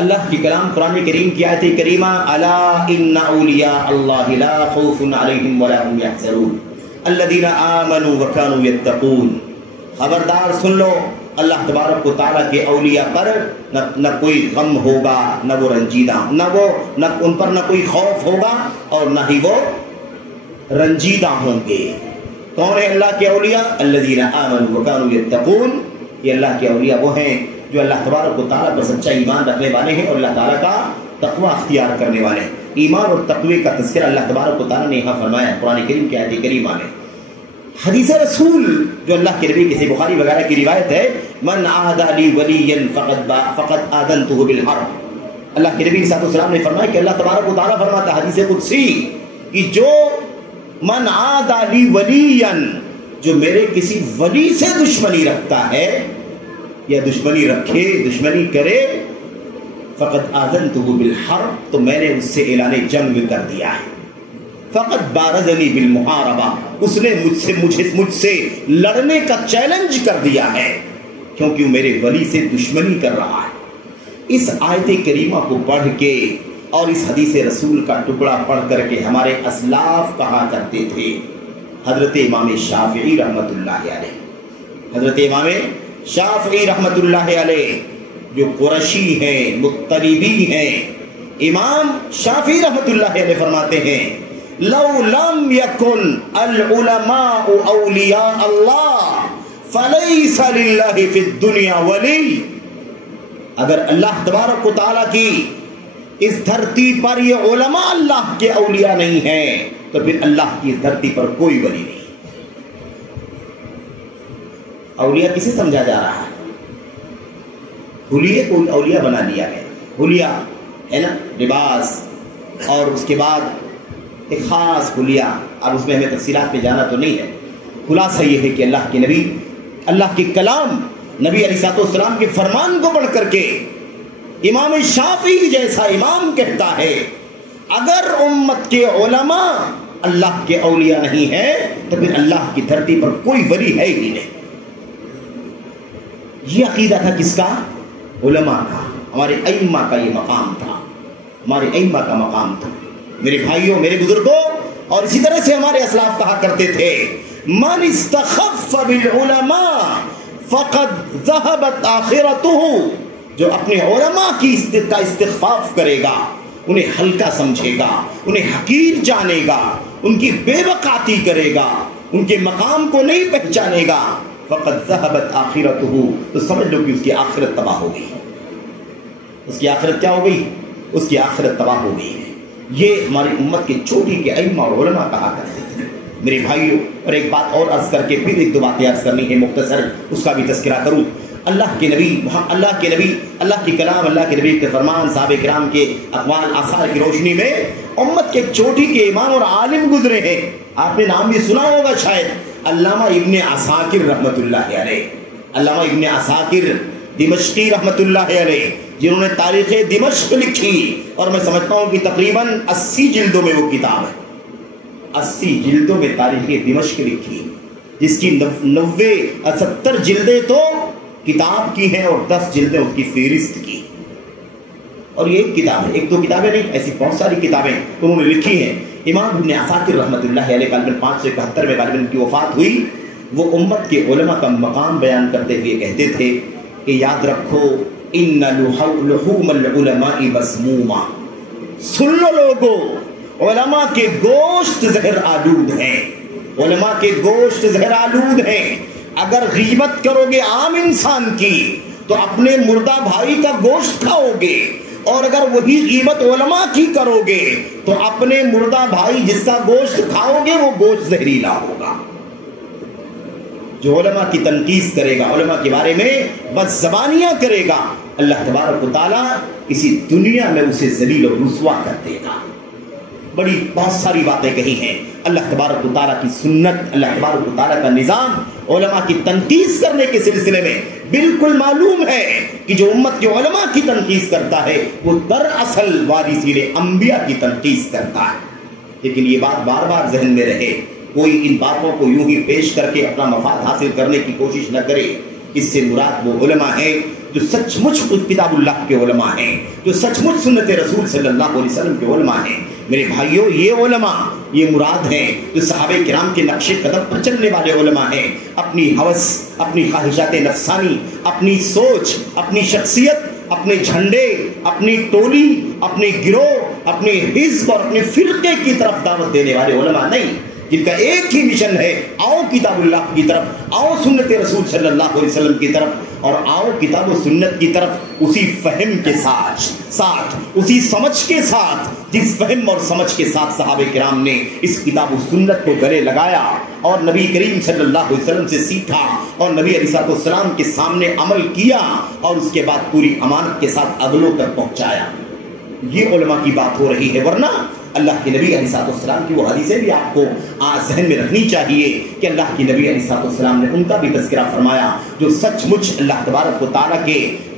اللہ کی کلام قرآن کریم کی آیت کریمہ، الا ان اولیاء اللہ لا خوف علیہم ولا هم یحزنون الذین آمنوا وکانوا یتقون۔ خبردار سن لو، اللہ تبارک و تعالیٰ کے اولیاء پر نہ کوئی غم ہوگا، نہ وہ رنجیدہ، نہ ان پر نہ کوئی خوف ہوگا اور نہ ہی وہ رنجیدہ ہوں گے۔ کون ہے اللہ کے اولیاء؟ الذین آمنوا وکانوا یتقون۔ یہ اللہ کے اولیاء وہ ہیں جو اللہ تبارک و تعالیٰ پر سچا ایمان رکھنے والے ہیں اور اللہ تعالیٰ کا تقوی اختیار کرنے والے ہیں۔ ایمان اور تقوی کا تذکرہ اللہ تبارک و تعالیٰ نے یہاں فرمایا قرآن کریم کی آیت کریمہ میں۔ حدیث رسول جو اللہ کے نبی کی صحیح بخاری وغیرہ کی روایت ہے، من عاد لی ولیا فقد آذنتہ بالحرب۔ اللہ کے نبی صلی اللہ علیہ وسلم نے فرمایا کہ اللہ تبارک و تعالیٰ فرماتا ہے حدیث قدسی کہ جو من عاد لی ولیا، جو میرے کسی ولی سے دشمنی رکھتا ہے یا دشمنی رکھے، دشمنی کرے، فقط آذنتہ بالحرب، تو میں نے اس سے اعلان جنگ کر دیا ہے۔ فقط بارزنی بالمحاربہ، اس نے مجھ سے لڑنے کا چیلنج کر دیا ہے، کیونکہ وہ میرے ولی سے دشمنی کر رہا ہے۔ اس آیت کریمہ کو پڑھ کے اور اس حدیث رسول کا ٹکڑا پڑھ کر کے ہمارے اسلاف کہا کرتے تھے، حضرت امام شافعی رحمۃ اللہ علیہ، حضرت امام شافعی رحمۃ اللہ علیہ جو قرشی ہیں، مطلبی ہیں، امام شافعی رحمۃ اللہ علیہ فرماتے ہیں لو لم یکن العلماء اولیاء اللہ فلیس للہ فی الدنیا ولی۔ اگر اللہ تبارک و تعالیٰ کی اس دھرتی پر یہ علماء اللہ کے اولیاء نہیں ہیں تو پھر اللہ کی اس دھرتی پر کوئی ولی نہیں۔ اولیاء کسے سمجھا جا رہا ہے؟ حلیے کو اولیاء بنا لیا ہے، حلیہ ہے نا، لباس، اور اس کے بعد ایک خاص حلیہ، اب اس میں ہمیں تفصیلات میں جانا تو نہیں ہے۔ خلاصہ یہ ہے کہ اللہ کے نبی، اللہ کے کلام، نبی علیہ السلام کے فرمان کو پڑھ کر کے امام شافعی جیسا امام کہتا ہے اگر امت کے علماء اللہ کے اولیاء نہیں ہیں تو پھر اللہ کی دھرتی پر کوئی ولی ہے ہی نہیں۔ یہ عقیدہ تھا کس کا؟ علماء کا، ہمارے ائمہ کا یہ مقام تھا، ہمارے ائمہ کا مقام تھا۔ میرے بھائیوں، میرے بزرگوں، اور اسی طرح سے ہمارے اسلاف کہا کرتے تھے من استخف بالعلماء فقد ذهبت آخرته، جو اپنے علماء کا استخفاف کرے گا، انہیں ہلکا سمجھے گا، انہیں حقیر جانے گا، ان کی بے وقاتی کرے گا، ان کے مقام کو نہیں پہچانے گا، فقد ذهبت آخرته، تو سمجھ لو کہ اس کی آخرت تباہ ہو گئی۔ اس کی آخرت کیا ہو گئی؟ اس کی آخرت تباہ ہو گئی ہے۔ یہ ہماری امت کے چوٹی کے ائمہ اور علماء کہا کرتے تھے۔ میرے بھائیوں، اور ایک بات اور عرض کر کے پھر ایک دو باتیں عرض کرنی ہے مختصر، اس کا بھی تذکرہ کروں۔ اللہ کے نبی اللہ کی کلام، اللہ کے نبی کے فرمان، صحابہ کرام کے اقوال آثار کی روشنی میں امت کے چوٹی کے امام اور عالم گزرے ہیں. آپ نے نام بھی سنا ہوگا شاید، علامہ ابن عساکر رحمۃ اللہ علیہ. علامہ ابن عساکر دمشقی رحمۃ اللہ علیہ، جنہوں نے تاریخ دمشق لکھی، اور میں سمجھتا ہوں کہ تقریباً 80 جلدوں میں وہ کتاب ہے. 80 جلدوں میں تاریخ دمشق لکھی، جس کی 70 جلدیں تو کتاب کی ہیں اور 10 جلدیں اس کی فہرست کی. اور یہ ایک کتاب ہے، ایک دو کتابیں نہیں، ایسی بہت ساری کتابیں انہوں نے لکھی ہیں. امام ابن عساکر رحمۃ اللہ علیہ غالباً 571 میں غالباً ان کی وفات ہوئی. وہ امت کے علماء کا مقام بیان کرتے ہوئے کہتے تھے کہ یاد رکھو ان لحوم العلماء مسمومہ، سن لو لوگو، علماء کے گوشت زہر آلود ہیں. علماء کے گوشت زہر آلود ہیں. اگر غیبت کرو گے عام انسان کی تو اپنے مردہ بھائی کا گوشت کھاؤ گے، اور اگر وہی غیبت علماء کی کرو گے تو اپنے مردہ بھائی جس کا گوشت کھاؤ گے وہ گوشت زہریلا ہوگا. جو علماء کی تنقید کرے گا، علماء کے بارے میں بس زبانیاں کرے گا، اللہ تبارک و تعالیٰ اسی دنیا میں اسے ذلیل و رسوا کر دے گا. بڑی بہت ساری باتیں کہی ہیں. اللہ تبارک و تعالیٰ کی سنت، اللہ تبارک و تعالیٰ کا نظام علماء کی تنقید کرنے کے سلسلے میں بالکل معلوم ہے کہ جو امت کے علماء کی تنقید کرتا ہے وہ دراصل وارثین انبیاء کی تنقید کرتا ہے. لیکن یہ بات بار بار ذہن میں رہے، کوئی ان باتوں کو یوں ہی پیش کر کے اپنا مفاد حاصل کرنے کی کوشش نہ کرے. اس سے مراد وہ علماء ہیں جو سچ مچ کتاب اللہ کے علماء ہیں، جو سچ مچ سنت رسول صلی اللہ علیہ وسلم کے علماء ہیں. میرے بھائیوں، یہ علماء یہ مراد ہیں جو صحابہ کرام کے نقش قدم پر چلنے والے علماء ہیں. اپنی ہوس، اپنی خواہشات نفسانی، اپنی سوچ، اپنی شخصیت، اپنے جھنڈے، اپنی ٹولی، اپنے گروہ، اپنے حزب اور اپنے فرقے کی طرف دعوت دینے والے علماء نہیں، جن کا ایک ہی مشن ہے، آؤ کتاب اللہ کی طرف، آؤ سنت رسول صلی اللہ علیہ وسلم کی طرف، اور آؤ کتاب و سنت کی طرف اسی فہم کے ساتھ اسی سمجھ کے ساتھ جس فہم اور سمجھ کے ساتھ صحابہ کرام نے اس کتاب و سنت کو گلے لگایا اور نبی کریم صلی اللہ علیہ وسلم سے سیکھا اور نبی علیہ السلام کے سامنے عمل کیا اور اس کے بعد پوری امانت کے ساتھ اگلوں تک پہنچایا. یہ علماء کی بات ہو رہی ہے. ورنہ اللہ کے نبی علیہ السلام کی وہ حدیثیں بھی آپ کو ذہن میں رکھنی چاہیے کہ اللہ کے نبی علیہ السلام نے ان کا بھی تذکرہ فرمایا جو سچ مچ اللہ تبارک و تعالیٰ کے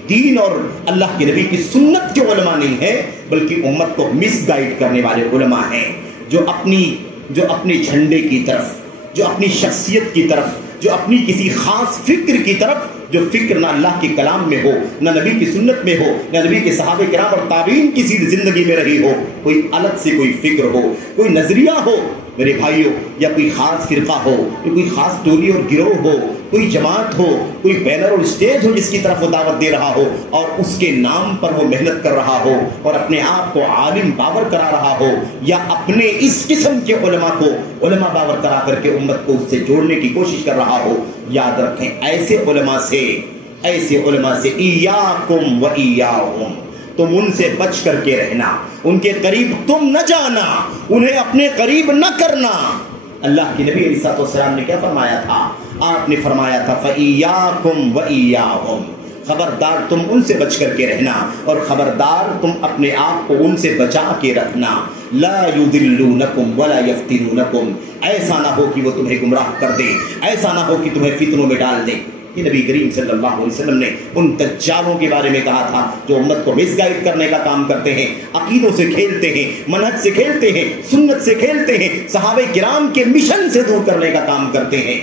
دین اور اللہ کے نبی کی سنت کے علماء نہیں ہیں، بلکہ امت کو مس گائیڈ کرنے والے علماء ہیں، جو اپنے جھنڈے کی طرف، جو اپنی شخصیت کی طرف، جو اپنی کسی خاص فکر کی طرف، جو فکر نہ اللہ کے کلام میں ہو، نہ نبی کی سنت میں ہو، نہ نبی کے صحابہ کرام اور تابعین کی زندگی میں رہی ہو، کوئی الگ سے کوئی فکر ہو، کوئی نظریہ ہو میرے بھائیوں، یا کوئی خاص فرقہ ہو، کوئی خاص ٹولی اور گروہ ہو، کوئی جماعت ہو، کوئی بینر اور اسٹیج ہو جس کی طرف وہ دعوت دے رہا ہو اور اس کے نام پر وہ محنت کر رہا ہو اور اپنے آپ کو عالم باور کرا رہا ہو، یا اپنے اس قسم کے علماء کو علماء باور کرا کر کے امت کو اس سے جوڑنے کی کوشش کر رہا ہو، یاد رکھیں ایسے علماء سے ایاکم و ایاہم، تم ان سے بچ کر کے رہنا، ان کے قریب تم نہ جانا، انہیں اپنے قریب نہ کرنا. اللہ کے نبی علیہ السلام نے کیا فرمایا تھا؟ آپ نے فرمایا تھا فَإِيَّاكُمْ وَإِيَّاهُمْ، خبردار تم ان سے بچ کر کے رہنا اور خبردار تم اپنے آپ کو ان سے بچا کے رکھنا. لا يضلونکم ولا یفتنونکم، ایسا نہ ہو کہ وہ تمہیں گمراہ کر دے، ایسا نہ ہو کہ تمہیں فتنوں میں ڈال دے. یہ نبی کریم صلی اللہ علیہ وسلم نے ان دجالوں کے بارے میں کہا تھا جو امت کو مس گائیڈ کرنے کا کام کرتے ہیں، عقیدوں سے کھیلتے ہیں، منہج سے کھیلتے ہیں، سنت سے کھیلتے ہیں، صحابہ کرام کے مشن سے دور کرنے کا کام کرتے ہیں.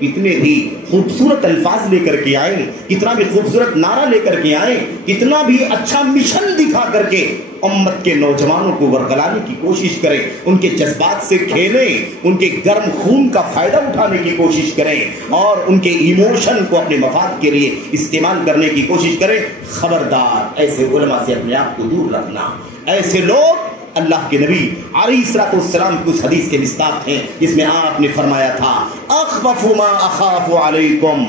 کتنے بھی خوبصورت الفاظ لے کر کے آئیں، کتنا بھی خوبصورت نعرہ لے کر کے آئیں، کتنا بھی اچھا مشن دکھا کر کے امت کے نوجوانوں کو ورگلانے کی کوشش کریں، ان کے جذبات سے کھیلیں، ان کے گرم خون کا فائدہ اٹھانے کی کوشش کریں اور ان کے ایموشن کو اپنے مفاد کے لیے استعمال کرنے کی کوشش کریں. خبردار ایسے علماء سے اپنے آپ کو دور رکھنا. ایسے لوگ اللہ کے نبی علیہ السلام کی اس حدیث کے مصداق ہیں جس میں آپ نے فرمایا تھا اخوف ما اخاف علیکم،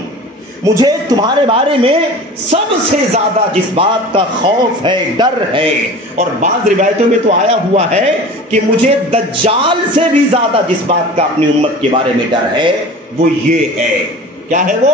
مجھے تمہارے بارے میں سب سے زیادہ جس بات کا خوف ہے، ڈر ہے، اور بعض روایتوں میں تو آیا ہوا ہے کہ مجھے دجال سے بھی زیادہ جس بات کا اپنی امت کے بارے میں ڈر ہے وہ یہ ہے. کیا ہے وہ؟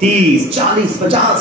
30, 40, 50,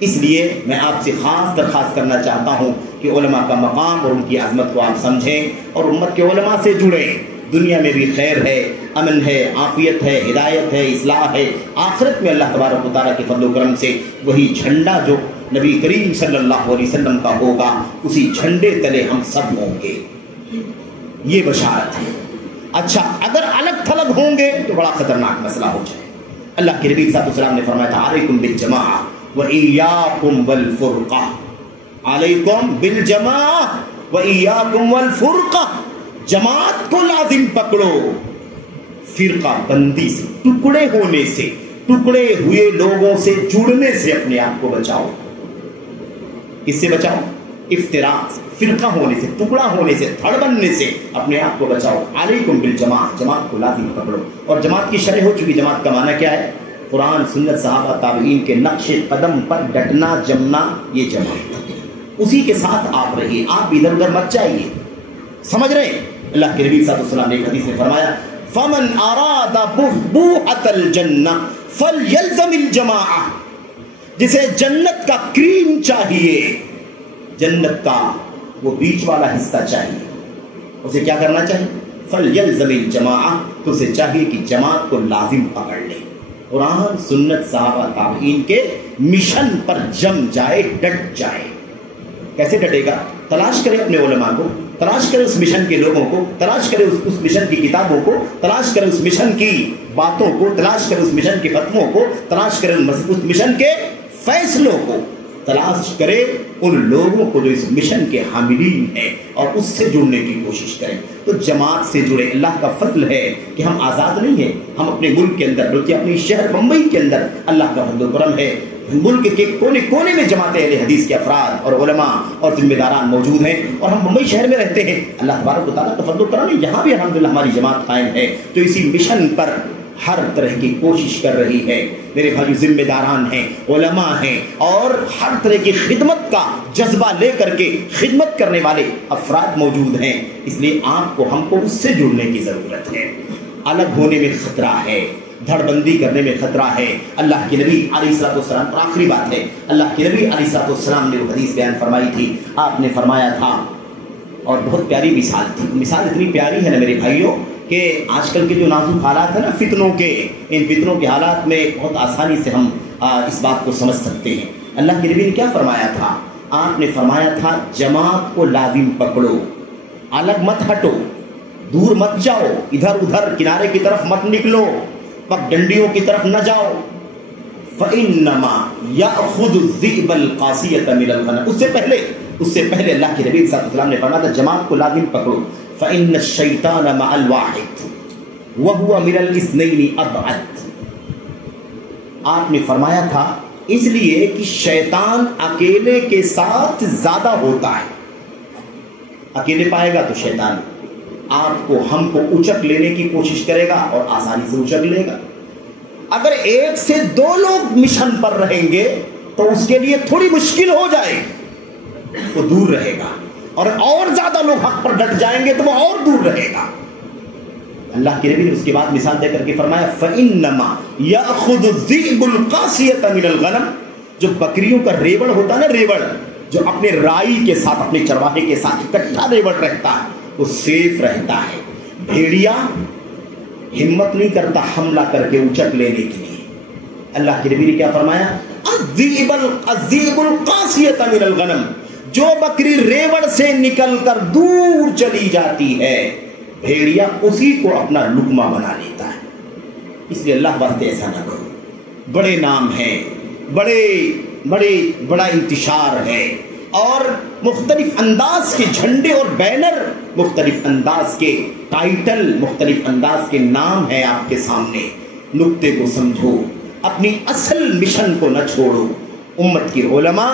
اس لیے میں آپ سے خاص درخواست کرنا چاہتا ہوں کہ علماء کا مقام اور ان کی عظمت کو آپ سمجھیں اور امت کے علماء سے جڑیں. دنیا میں بھی خیر ہے، امن ہے، عافیت ہے، ہدایت ہے، اصلاح ہے. آخرت میں اللہ تبارک و تعالیٰ کے فضل و کرم سے وہی جھنڈا جو نبی کریم صلی اللہ علیہ وسلم کا ہوگا، اسی جھنڈے تلے ہم سب ہوں گے. یہ بشارت ہے. اچھا، اگر الگ تھلگ ہوں گے تو بڑا خطرناک مسئلہ ہو جائے. اللہ کے نبی صلی اللہ علیہ وسلم نے فرمایا تھا علیکم بالجماعہ وإیاکم والفرقہ، علیکم بالجماعہ وإیاکم والفرقہ. جماعت کو لازم پکڑو، فرقہ بندی سے، ٹکڑے ہونے سے، ٹکڑے ہوئے لوگوں سے جڑنے سے اپنے آپ کو بچاؤ. کس سے بچاؤ؟ افتراق سے، فرقہ ہونے سے، ٹکڑا ہونے سے، تھڑ بننے سے اپنے آپ کو بچاؤ. علیکم بالجماعہ، جماعت کو لازم پکڑو. اور جماعت کی شرح ہو چکی. جماعت کا معنی کیا ہے؟ قرآن، سنت، صحابہ، تابعین کے نقش قدم پر ڈٹنا، جمنا، یہ جماعت. اسی کے ساتھ آپ رہیے، آپ ادھر ادھر مت جائیے. سمجھ رہے ہیں؟ اللہ کے نبی صلی اللہ علیہ وسلم نے ایک حدیث میں فرمایا فمن اراد بحبوحۃ الجنہ فلیلزم الجماعہ. جسے جنت کا کریم چاہیے، جنت کا وہ بیچ والا حصہ چاہیے، اسے کیا کرنا چاہیے؟ فلیلزم الجماعہ. تو اسے چاہیے کہ جماعت کو لازم پکڑ لے، قرآن، سنت، صحابہ، تابعین کے مشن پر جم جائے، ڈٹ جائے. کیسے ڈٹے گا؟ تلاش کرے اپنے علماء کو، تلاش کرے اس مشن کے لوگوں کو، تلاش کرے اس مشن کی کتابوں کو، تلاش کرے اس مشن کی باتوں کو، تلاش کرے اس مشن کے فتووں کو، تلاش کرے اس مشن کے فیصلوں کو، تلاش کرے ان لوگوں کو جو اس مشن کے حاملین ہیں اور اس سے جڑنے کی کوشش کریں. تو جماعت سے جڑے. اللہ کا فضل ہے کہ ہم آزاد نہیں ہیں. ہم اپنے ملک کے اندر، بلکہ اپنی شہر بمبئی کے اندر اللہ کا فضل و کرم ہے، ملک کے کونے کونے میں جماعت اہل حدیث کے افراد اور علماء اور ذمہ داران موجود ہیں. اور ہم بمبئی شہر میں رہتے ہیں. اللہ تبارک و تعالیٰ کا فضل و کرم ہے، یہاں بھی الحمدللہ ہماری جماعت قائم ہے جو اسی مشن پر ہر طرح کی کوشش کر رہی ہے. میرے بھائی ذمہ داران ہیں، علماء ہیں، اور ہر طرح کی خدمت کا جذبہ لے کر کے خدمت کرنے والے افراد موجود ہیں. اس لیے آپ کو، ہم کو اس سے جڑنے کی ضرورت ہے. الگ ہونے میں خطرہ ہے، دھڑ بندی کرنے میں خطرہ ہے. اللہ کے نبی علیہ الصلوۃ والسلام، اور آخری بات ہے، اللہ کے نبی علیہ الصلوۃ والسلام نے وہ حدیث بیان فرمائی تھی. آپ نے فرمایا تھا، اور بہت پیاری مثال تھی. مثال اتنی پیاری ہے نا میرے بھائیوں کہ آج کل کے جو نازک حالات ہیں نا فتنوں کے، ان فتنوں کے حالات میں بہت آسانی سے ہم اس بات کو سمجھ سکتے ہیں. اللہ کے نبی نے کیا فرمایا تھا؟ آپ نے فرمایا تھا جماعت کو لازم پکڑو، الگ مت ہٹو، دور مت جاؤ، ادھر ادھر کنارے کی طرف مت نکلو، پگ ڈنڈیوں کی طرف نہ جاؤ. فَإِنَّمَا يَأْخُذُ الذِّئْبَ الْقَاسِيَةَ مِنَ الْغَنَمِ. اس سے پہلے اللہ کے نبی صلی اللہ علیہ وسلم نے فرمایا تھا جماعت کو لازم پکڑو. فَإِنَّ الشَّيْطَانَ مَعَ الْوَاحِدِ وَهُوَ مِنَ الْإِثْنَيْنِ أَبْعَدُ. آپ نے فرمایا تھا اس لیے کہ شیطان اکیلے کے ساتھ زیادہ ہوتا ہے. اکیلے پائے گا تو شیطان آپ کو، ہم کو اچک لینے کی کوشش کرے گا اور آسانی سے اچک لے گا. اگر ایک سے دو لوگ مشن پر رہیں گے تو اس کے لیے تھوڑی مشکل ہو جائے گی، وہ دور رہے گا. اور زیادہ لوگ حق پر ڈٹ جائیں گے تو وہ اور دور رہے گا. اللہ کے نبی نے اس کے بعد مثال دے کر کے فرمایا فَإِنَّمَا يَأْخُذُ الذِّئْبُ الْقَاسِيَةَ مِنَ الْغَنَمِ. جو بکریوں کا ریوڑ ہوتا ہے نا، ریوڑ جو اپنے رائی کے ساتھ، اپنے چرواہے کے ساتھ اکٹھا ریوڑ رہتا ہے، وہ سیف رہتا ہے. بھیڑیا ہمت نہیں کرتا حملہ کر کے اچک لینے کے لیے. اللہ کے نبی نے کیا فرمایا؟ الذِّئْبُ الْقَاسِيَةَ مِنَ الْغَنَمِ. جو بکری ریوڑ سے نکل کر دور چلی جاتی ہے، بھیڑیا اسی کو اپنا لقمہ بنا لیتا ہے. اس لیے اللہ واسطے ایسا نہ کرو. بڑے نام ہیں، بڑا انتشار ہے، اور مختلف انداز کے جھنڈے اور بینر، مختلف انداز کے ٹائٹل، مختلف انداز کے نام ہیں آپ کے سامنے. نقطے کو سمجھو، اپنی اصل مشن کو نہ چھوڑو. امت کے علماء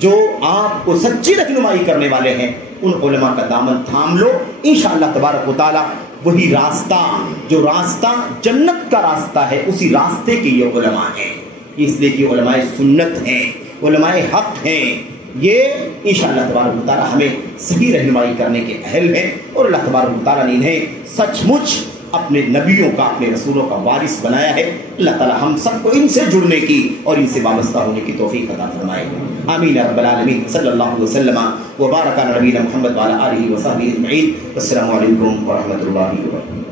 جو آپ کو سچی رہنمائی کرنے والے ہیں، ان علماء کا دامن تھام لو. انشاءاللہ تبارک و تعالی وہی راستہ، جو راستہ جنت کا راستہ ہے، اسی راستے کے یہ علماء ہیں. اس لیے کہ علماء سنت ہیں، علماء حق ہیں. یہ انشاءاللہ تبارک و تعالی ہمیں صحیح رہنمائی کرنے کے اہل ہیں، اور اللہ تبارک و تعالی نے انہیں سچ مچ اپنے نبیوں کا، اپنے رسولوں کا وارث بنایا ہے۔ اللہ تعالی ہم سب کو ان سے جڑنے کی اور ان سے وابستہ ہونے کی توفیق عطا فرمائے۔ آمین یا رب العالمین۔ صلی اللہ وسلم وبارک علی نبینا محمد وعلی آلہ وصحبہ اجمعین۔ السلام علیکم ورحمۃ اللہ وبرکاتہ۔